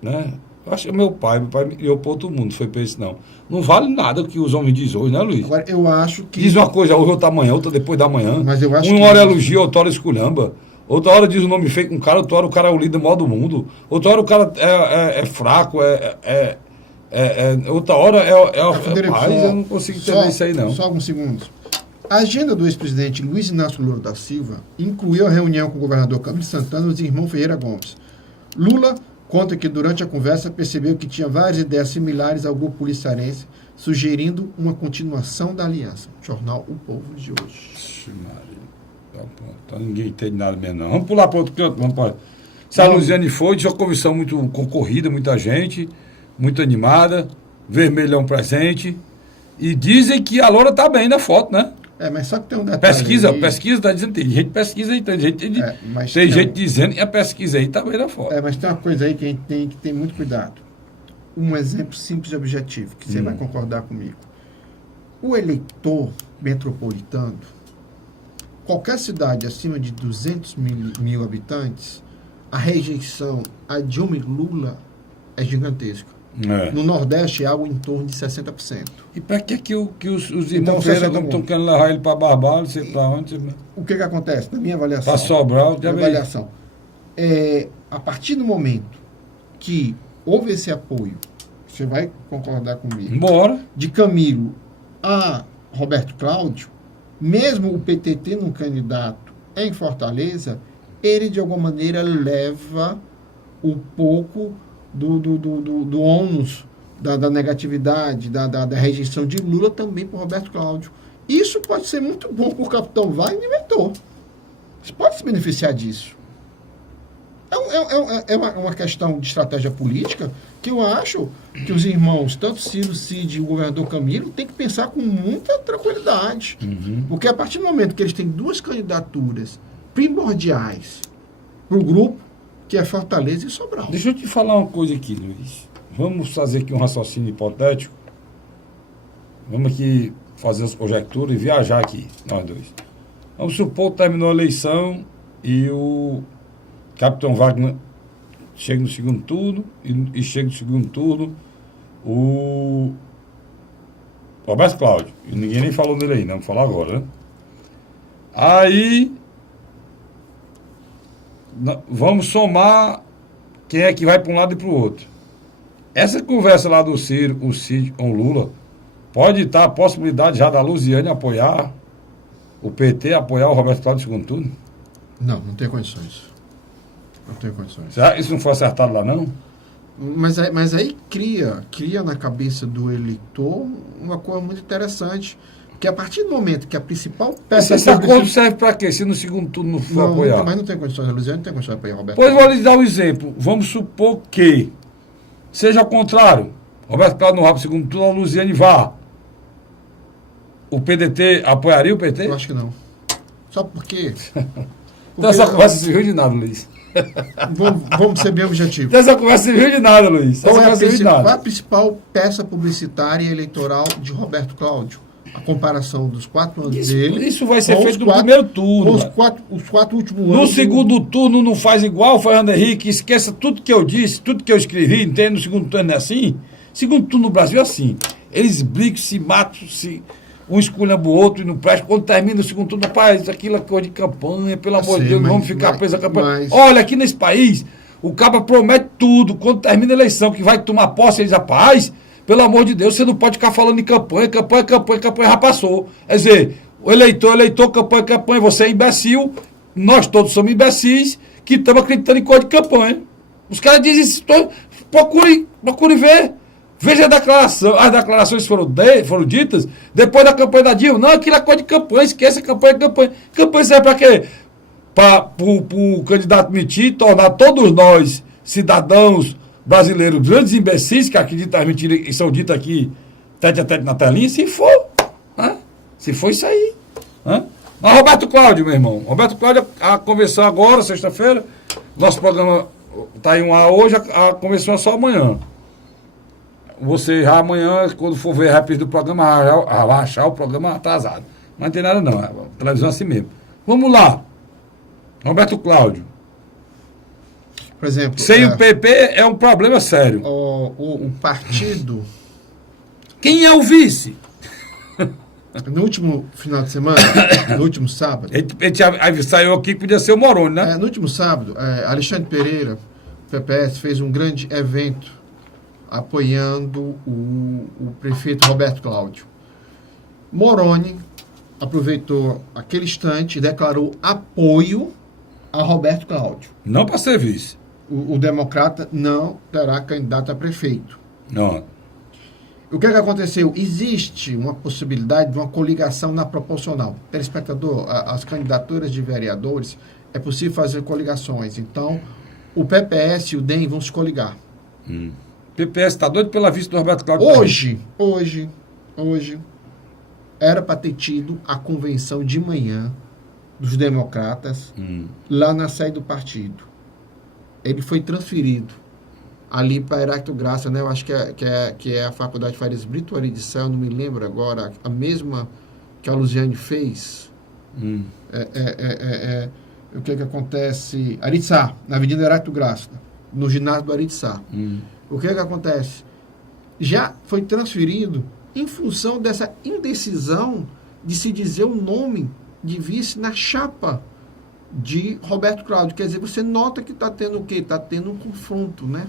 né? Eu acho que meu pai me criou para outro mundo, foi para isso não. Não vale nada o que os homens dizem hoje, né, Luiz? Agora, eu acho que... Diz uma coisa hoje, outra amanhã, outra depois da manhã. Mas eu acho uma que... hora elogia, outra hora esculhamba. Outra hora diz o nome feio com um cara, outra hora o cara é o líder maior do mundo. Outra hora o cara é fraco, outra hora Frederico, rapaz, eu não consigo entender isso aí não. Só alguns segundos. A agenda do ex-presidente Luiz Inácio Lula da Silva incluiu a reunião com o governador Camilo Santana e o irmão Ferreira Gomes. Lula conta que durante a conversa percebeu que tinha várias ideias similares ao grupo policiarense, sugerindo uma continuação da aliança. Jornal O Povo de hoje. Ixi, Maria. Tá, ninguém entende nada mesmo não. Vamos pular para outro canto, vamos para... Se a Luziane foi, tinha uma comissão muito concorrida, muita gente, muito animada, vermelhão presente, e dizem que a Loura tá bem na foto, né? Mas só que tem um detalhe. Pesquisa tá dizendo, tem gente pesquisa aí, tem gente dizendo que a pesquisa aí tá bem na foto. Mas tem uma coisa aí que a gente tem que ter muito cuidado. Um exemplo simples e objetivo, que você vai concordar comigo. O eleitor metropolitano, qualquer cidade acima de 200 mil habitantes, a rejeição a Dilma e Lula é gigantesca. No Nordeste é algo em torno de 60%. E para que os irmãos Ferreira estão querendo levar ele para Barbalho, sei para onde? O que acontece? Na minha avaliação. Para Sobral, na avaliação. A partir do momento que houve esse apoio, você vai concordar comigo, Bora. de Camilo a Roberto Cláudio, mesmo o PT tendo um candidato em Fortaleza, ele de alguma maneira leva um pouco do ônus da negatividade, da rejeição de Lula também para Roberto Cláudio. Isso pode ser muito bom para o capitão Wagner e o eleitor. Você pode se beneficiar disso. É uma questão de estratégia política que eu acho que os irmãos, tanto Ciro, Cid e o governador Camilo, têm que pensar com muita tranquilidade. Porque a partir do momento que eles têm duas candidaturas primordiais para o grupo, que é Fortaleza e Sobral. Deixa eu te falar uma coisa aqui, Luiz. Vamos fazer aqui um raciocínio hipotético. Vamos aqui fazer as conjecturas e viajar aqui, nós dois. Vamos supor que terminou a eleição e o capitão Wagner chega no segundo turno e chega no segundo turno o Roberto Cláudio. E ninguém nem falou nele aí, não. Vamos falar agora, né? Aí vamos somar quem é que vai para um lado e para o outro. Essa conversa lá do Ciro, o Cid com o Lula, pode estar a possibilidade já da Luziane apoiar o PT, apoiar o Roberto Cláudio no segundo turno? Não tem condições. Não tem condições. Será que isso não foi acertado lá, não? Mas aí cria na cabeça do eleitor uma coisa muito interessante. Porque a partir do momento que a principal peça... Esse acordo serve para quê? Se no segundo turno não for apoiar? Mas não tem condições. A Luziane não tem condições de apoiar o Roberto. Pois vou lhes dar um exemplo. Vamos supor que seja ao contrário. Roberto Cláudio não vai para o segundo turno, a Luziane vá. O PDT apoiaria o PT? Eu acho que não. Só porque... Então essa conversa não serviu de nada, Luiz. Vamos ser bem objetivos. Então essa conversa não serviu de nada, Luiz. Qual é a principal peça publicitária e eleitoral de Roberto Cláudio? A comparação dos 4 anos dele. Isso vai ser feito no primeiro turno. Os 4 últimos anos. No segundo turno não faz igual o Fernando Henrique, esqueça tudo que eu disse, tudo que eu escrevi, entende? No segundo turno não é assim? Segundo turno no Brasil é assim. Eles brigam, se matam, um esculhamba o outro e não presta. Quando termina o segundo turno, rapaz, aquilo é coisa de campanha, pelo amor de Deus, vamos ficar presos à campanha. Olha, aqui nesse país, o cara promete tudo. Quando termina a eleição, que vai tomar posse, eles, rapaz, pelo amor de Deus, você não pode ficar falando em campanha, já passou. Quer dizer, o eleitor, campanha, você é imbecil, nós todos somos imbecis, que estamos acreditando em coisa de campanha. Os caras dizem isso, procure ver. Veja a declaração, as declarações foram ditas depois da campanha da Dilma. Não, aquilo é coisa de campanha, esquece a campanha. Campanha serve para quê? Para o candidato mentir, tornar todos nós, cidadãos brasileiros, grandes imbecis, que acreditam nas mentiras que são ditas aqui, tete a tete na telinha, se for. Né? Se for isso aí. Né? Mas Roberto Cláudio, meu irmão. Roberto Cláudio, a convenção agora, sexta-feira. Nosso programa está em um ar hoje, a convenção é só amanhã. você já amanhã, quando for ver a reprise do programa, vai achar o programa atrasado. Mas não tem nada não, a televisão é assim mesmo. Vamos lá. Roberto Cláudio. Por exemplo... Sem o PP é um problema sério. O partido... Quem é o vice? No último final de semana, no último sábado... Ele saiu aqui que podia ser o Moroni, né? No último sábado, Alexandre Pereira, PPS, fez um grande evento apoiando o prefeito Roberto Cláudio. Moroni aproveitou aquele instante e declarou apoio a Roberto Cláudio. Não para ser vice. O democrata não terá candidato a prefeito. Não. O que aconteceu? Existe uma possibilidade de uma coligação na proporcional. Telespectador, as candidaturas de vereadores, é possível fazer coligações. Então, o PPS e o DEM vão se coligar. PPS está doido pela vice do Roberto Cláudio. Hoje, era para ter tido a convenção de manhã dos democratas lá na sede do partido. Ele foi transferido ali para Heráclito Graça, né? Eu acho que é a Faculdade Farias Brito, ali de Céu, não me lembro agora, a mesma que a Luziane fez. O que acontece? Aritzá, na Avenida Heráclito Graça, no ginásio do Aritzá. O que acontece? Já foi transferido em função dessa indecisão de se dizer o nome de vice na chapa de Roberto Cláudio. Quer dizer, você nota que está tendo o quê? Está tendo um confronto, né?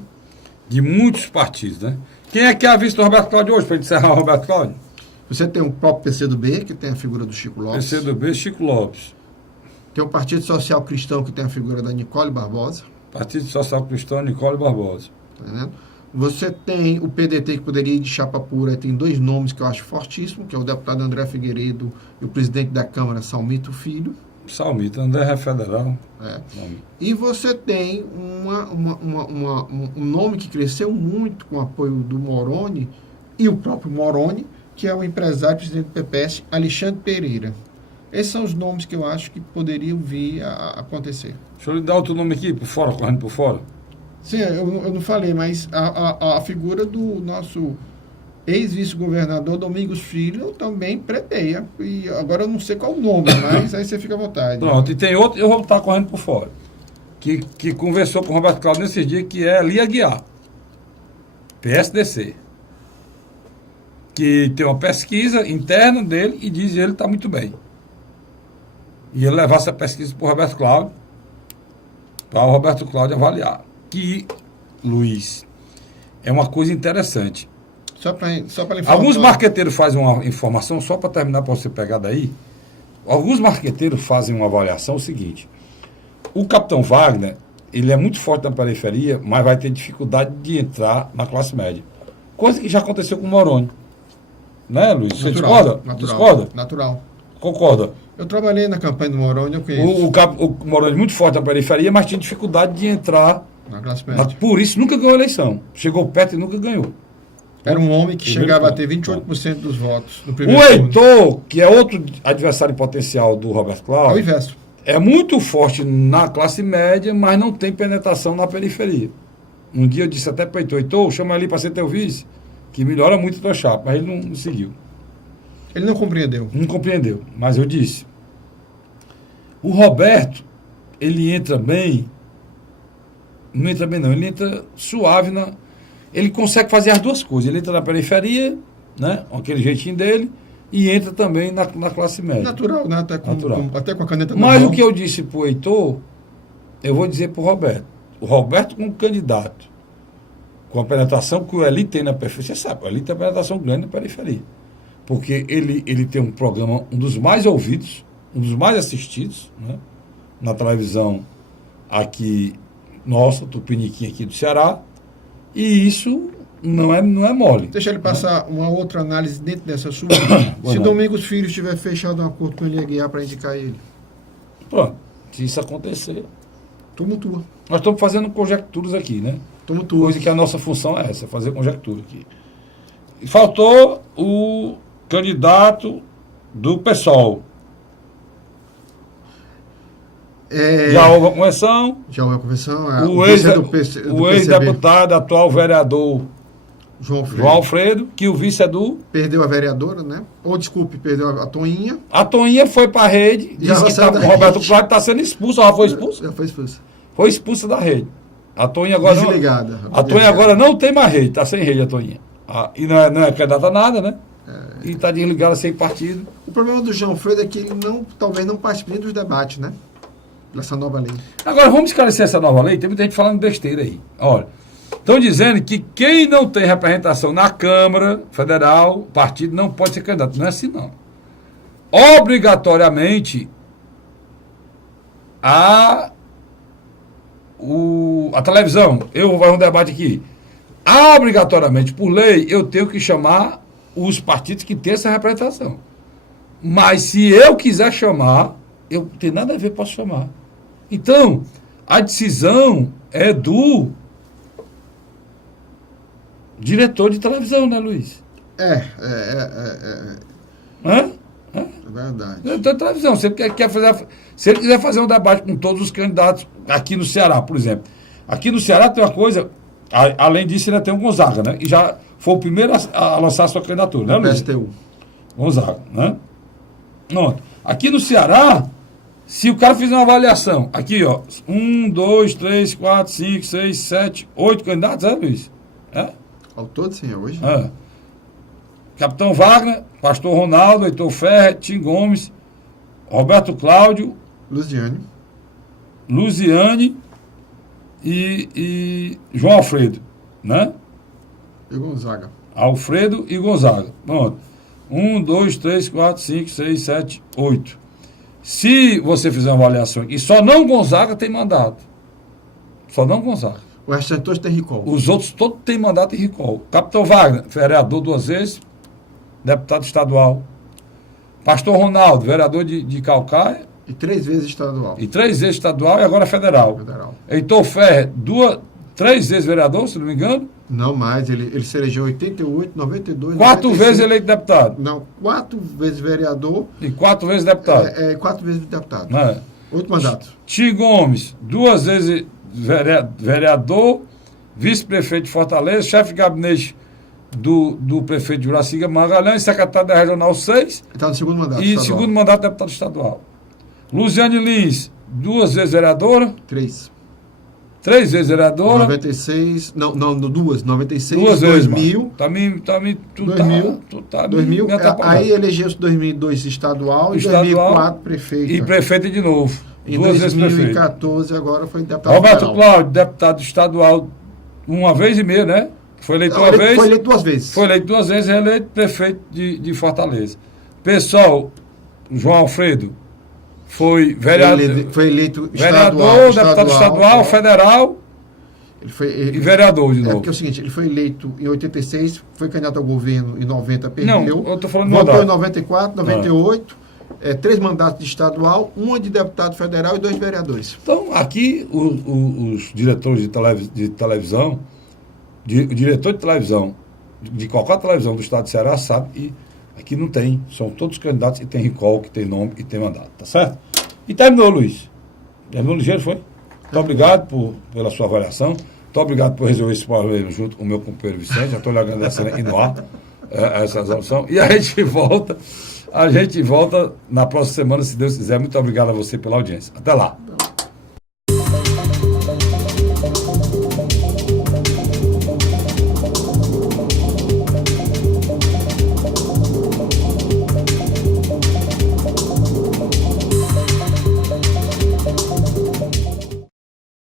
De muitos partidos, né? Quem é que é a vice do Roberto Cláudio hoje, para encerrar o Roberto Cláudio? Você tem o próprio PCdoB, que tem a figura do Chico Lopes. PCdoB, Chico Lopes. Tem o Partido Social Cristão, que tem a figura da Nicole Barbosa. Partido Social Cristão, Nicole Barbosa. Tá entendendo? Você tem o PDT, que poderia ir de chapa pura, tem dois nomes que eu acho fortíssimos, que é o deputado André Figueiredo e o presidente da Câmara, Salmito Filho. Salmito, André é federal. E você tem um nome que cresceu muito com o apoio do Moroni e o próprio Moroni, que é o empresário presidente do PPS, Alexandre Pereira. Esses são os nomes que eu acho que poderiam vir a acontecer. Deixa eu lhe dar outro nome aqui, por fora, correndo por fora. Sim, eu não falei, mas a figura do nosso ex-vice-governador Domingos Filho também preteia. E agora eu não sei qual o nome, mas aí você fica à vontade. Pronto, e tem outro, eu vou estar correndo por fora, que conversou com o Roberto Cláudio nesses dias, que é Lia Guiar, PSDC. Que tem uma pesquisa interna dele e diz que ele está muito bem. E ele levar essa pesquisa para o Roberto Cláudio, para o Roberto Cláudio avaliar. Que, Luiz, é uma coisa interessante. Só para informar. Alguns marqueteiros fazem uma informação, só para terminar, para você pegar daí. Alguns marqueteiros fazem uma avaliação, o seguinte: o Capitão Wagner, ele é muito forte na periferia, mas vai ter dificuldade de entrar na classe média. Coisa que já aconteceu com o Moroni. Né, Luiz? Você discorda? Discorda? Natural. Concorda? Eu trabalhei na campanha do Moroni, eu conheço. O Moroni é muito forte na periferia, mas tinha dificuldade de entrar na classe média. Por isso nunca ganhou a eleição. Chegou perto e nunca ganhou. Era um homem que chegava a ter 28% dos votos no primeiro O Heitor, que é outro adversário potencial do Roberto Cláudio, é o inverso. É muito forte na classe média, mas não tem penetração na periferia. Um dia eu disse até para o Heitor, chama ele para ser teu vice, que melhora muito a tua chapa, mas ele não seguiu. Ele não compreendeu. Não compreendeu, mas eu disse. O Roberto, ele entra bem, não entra bem não, ele entra suave, ele consegue fazer as duas coisas, ele entra na periferia, né, com aquele jeitinho dele, e entra também na classe média. Natural, né? Até com a caneta na Mas mão. o que eu disse para o Heitor, eu vou dizer para o Roberto. O Roberto como candidato, com a penetração que o Eli tem na periferia, você sabe, o Eli tem a penetração grande na periferia. Porque ele tem um programa, um dos mais ouvidos, um dos mais assistidos, né, na televisão aqui, nossa, Tupiniquim aqui do Ceará, e isso não é mole. Deixa ele passar uma outra análise dentro dessa sua. Se Domingos Filho tiver fechado um acordo com ele Aguiar para indicar ele. Pronto, se isso acontecer, tumultua. Nós estamos fazendo conjecturas aqui, né? Tumultua. Coisa que a nossa função é essa, fazer conjectura aqui. E faltou o candidato do PSOL. Já houve a convenção. Já houve a convenção. O ex-deputado, atual vereador João Alfredo, que o vice é do... Perdeu a vereadora, né? Ou, desculpe, perdeu a Toinha. A Toinha foi para a rede, disse que está com o Roberto Cláudio, está sendo expulso. Já foi expulso? Já foi expulso. Foi expulsa da rede. A Toinha agora Desligada. A Toinha agora não tem mais rede, está sem rede a Toinha. E não é candidata a nada, né? E está desligada sem partido. O problema do João Alfredo é que ele talvez não participe dos debates, né? Dessa nova lei. Agora, vamos esclarecer essa nova lei. Tem muita gente falando besteira aí. Olha, estão dizendo que quem não tem representação na Câmara Federal, partido, não pode ser candidato. Não é assim, não. Obrigatoriamente, a televisão, eu vou fazer um debate aqui, obrigatoriamente, por lei, eu tenho que chamar os partidos que têm essa representação. Mas se eu quiser chamar, eu não tenho nada a ver, posso chamar. Então, a decisão é do diretor de televisão, né, Luiz? É verdade. Diretor de televisão, se ele quiser fazer um debate com todos os candidatos aqui no Ceará, por exemplo. Aqui no Ceará tem uma coisa, além disso, ainda tem o Gonzaga, né? E já foi o primeiro a lançar a sua candidatura, né, Luiz? PSTU. Gonzaga, né? Pronto. Aqui no Ceará, se o cara fizer uma avaliação, aqui, ó, 1, 2, 3, 4, 5, 6, 7, 8 candidatos, Luiz? Ao todo, sim, é hoje. Capitão Wagner, Pastor Ronaldo, Heitor Ferrer, Tim Gomes, Roberto Cláudio, Luziane e João Alfredo, né? E Gonzaga. Alfredo e Gonzaga. Pronto. 1, 2, 3, 4, 5, 6, 7, 8. Se você fizer uma avaliação aqui, só não Gonzaga tem mandato. Só não Gonzaga. O restante todos tem recall. Os outros todos têm mandato e recall. Capitão Wagner, vereador 2 vezes, deputado estadual. Pastor Ronaldo, vereador de Calcaia. E 3 vezes estadual. E 3 vezes estadual e agora federal. Heitor Ferrer, 3 vezes vereador, se não me engano. Não mais, ele se elegeu 88, 92, 4 95. vezes eleito deputado. Não, 4 vezes vereador. E 4 vezes deputado. 4 vezes deputado. 8 mandatos. Tim Gomes, 2 vezes vereador, vice-prefeito de Fortaleza, chefe de gabinete do prefeito de Juraciga Magalhães, secretário da Regional 6. Está no segundo mandato. E segundo mandato deputado estadual. Luziane Lins, 2 vezes vereadora. 3 vezes vereadora. 96, não, 96, 2 vezes, 2000. Tu tá 2000, aí elegeu-se 2002 estadual e 2004 prefeito. E prefeito de novo. Em 2 vezes prefeito. 2014 agora foi deputado Roberto federal. Cláudio, deputado estadual 1 vez e meia, né? Foi eleito uma vez. Foi eleito 2 vezes. Foi eleito 2 vezes, reeleito prefeito de Fortaleza. Pessoal, João Alfredo foi vereador. Foi eleito vereador, deputado estadual, federal e vereador de novo. Porque é o seguinte, ele foi eleito em 86, foi candidato ao governo em 90, perdeu. Não, eu estou falando de votou mandato. em 94, 98, 3 mandatos de estadual, 1 de deputado federal e 2 vereadores. Então, aqui, os diretores de televisão, o diretor de televisão, de qualquer televisão do estado de Ceará, sabe, e aqui não tem, são todos candidatos e tem recall, que tem nome e tem mandato, tá certo? E terminou, Luiz. Terminou ligeiro, foi? Muito obrigado pela sua avaliação, muito obrigado por resolver esse problema junto com o meu companheiro Vicente, já estou lhe agradecendo aqui no ar, essa resolução, e a gente volta na próxima semana, se Deus quiser. Muito obrigado a você pela audiência. Até lá.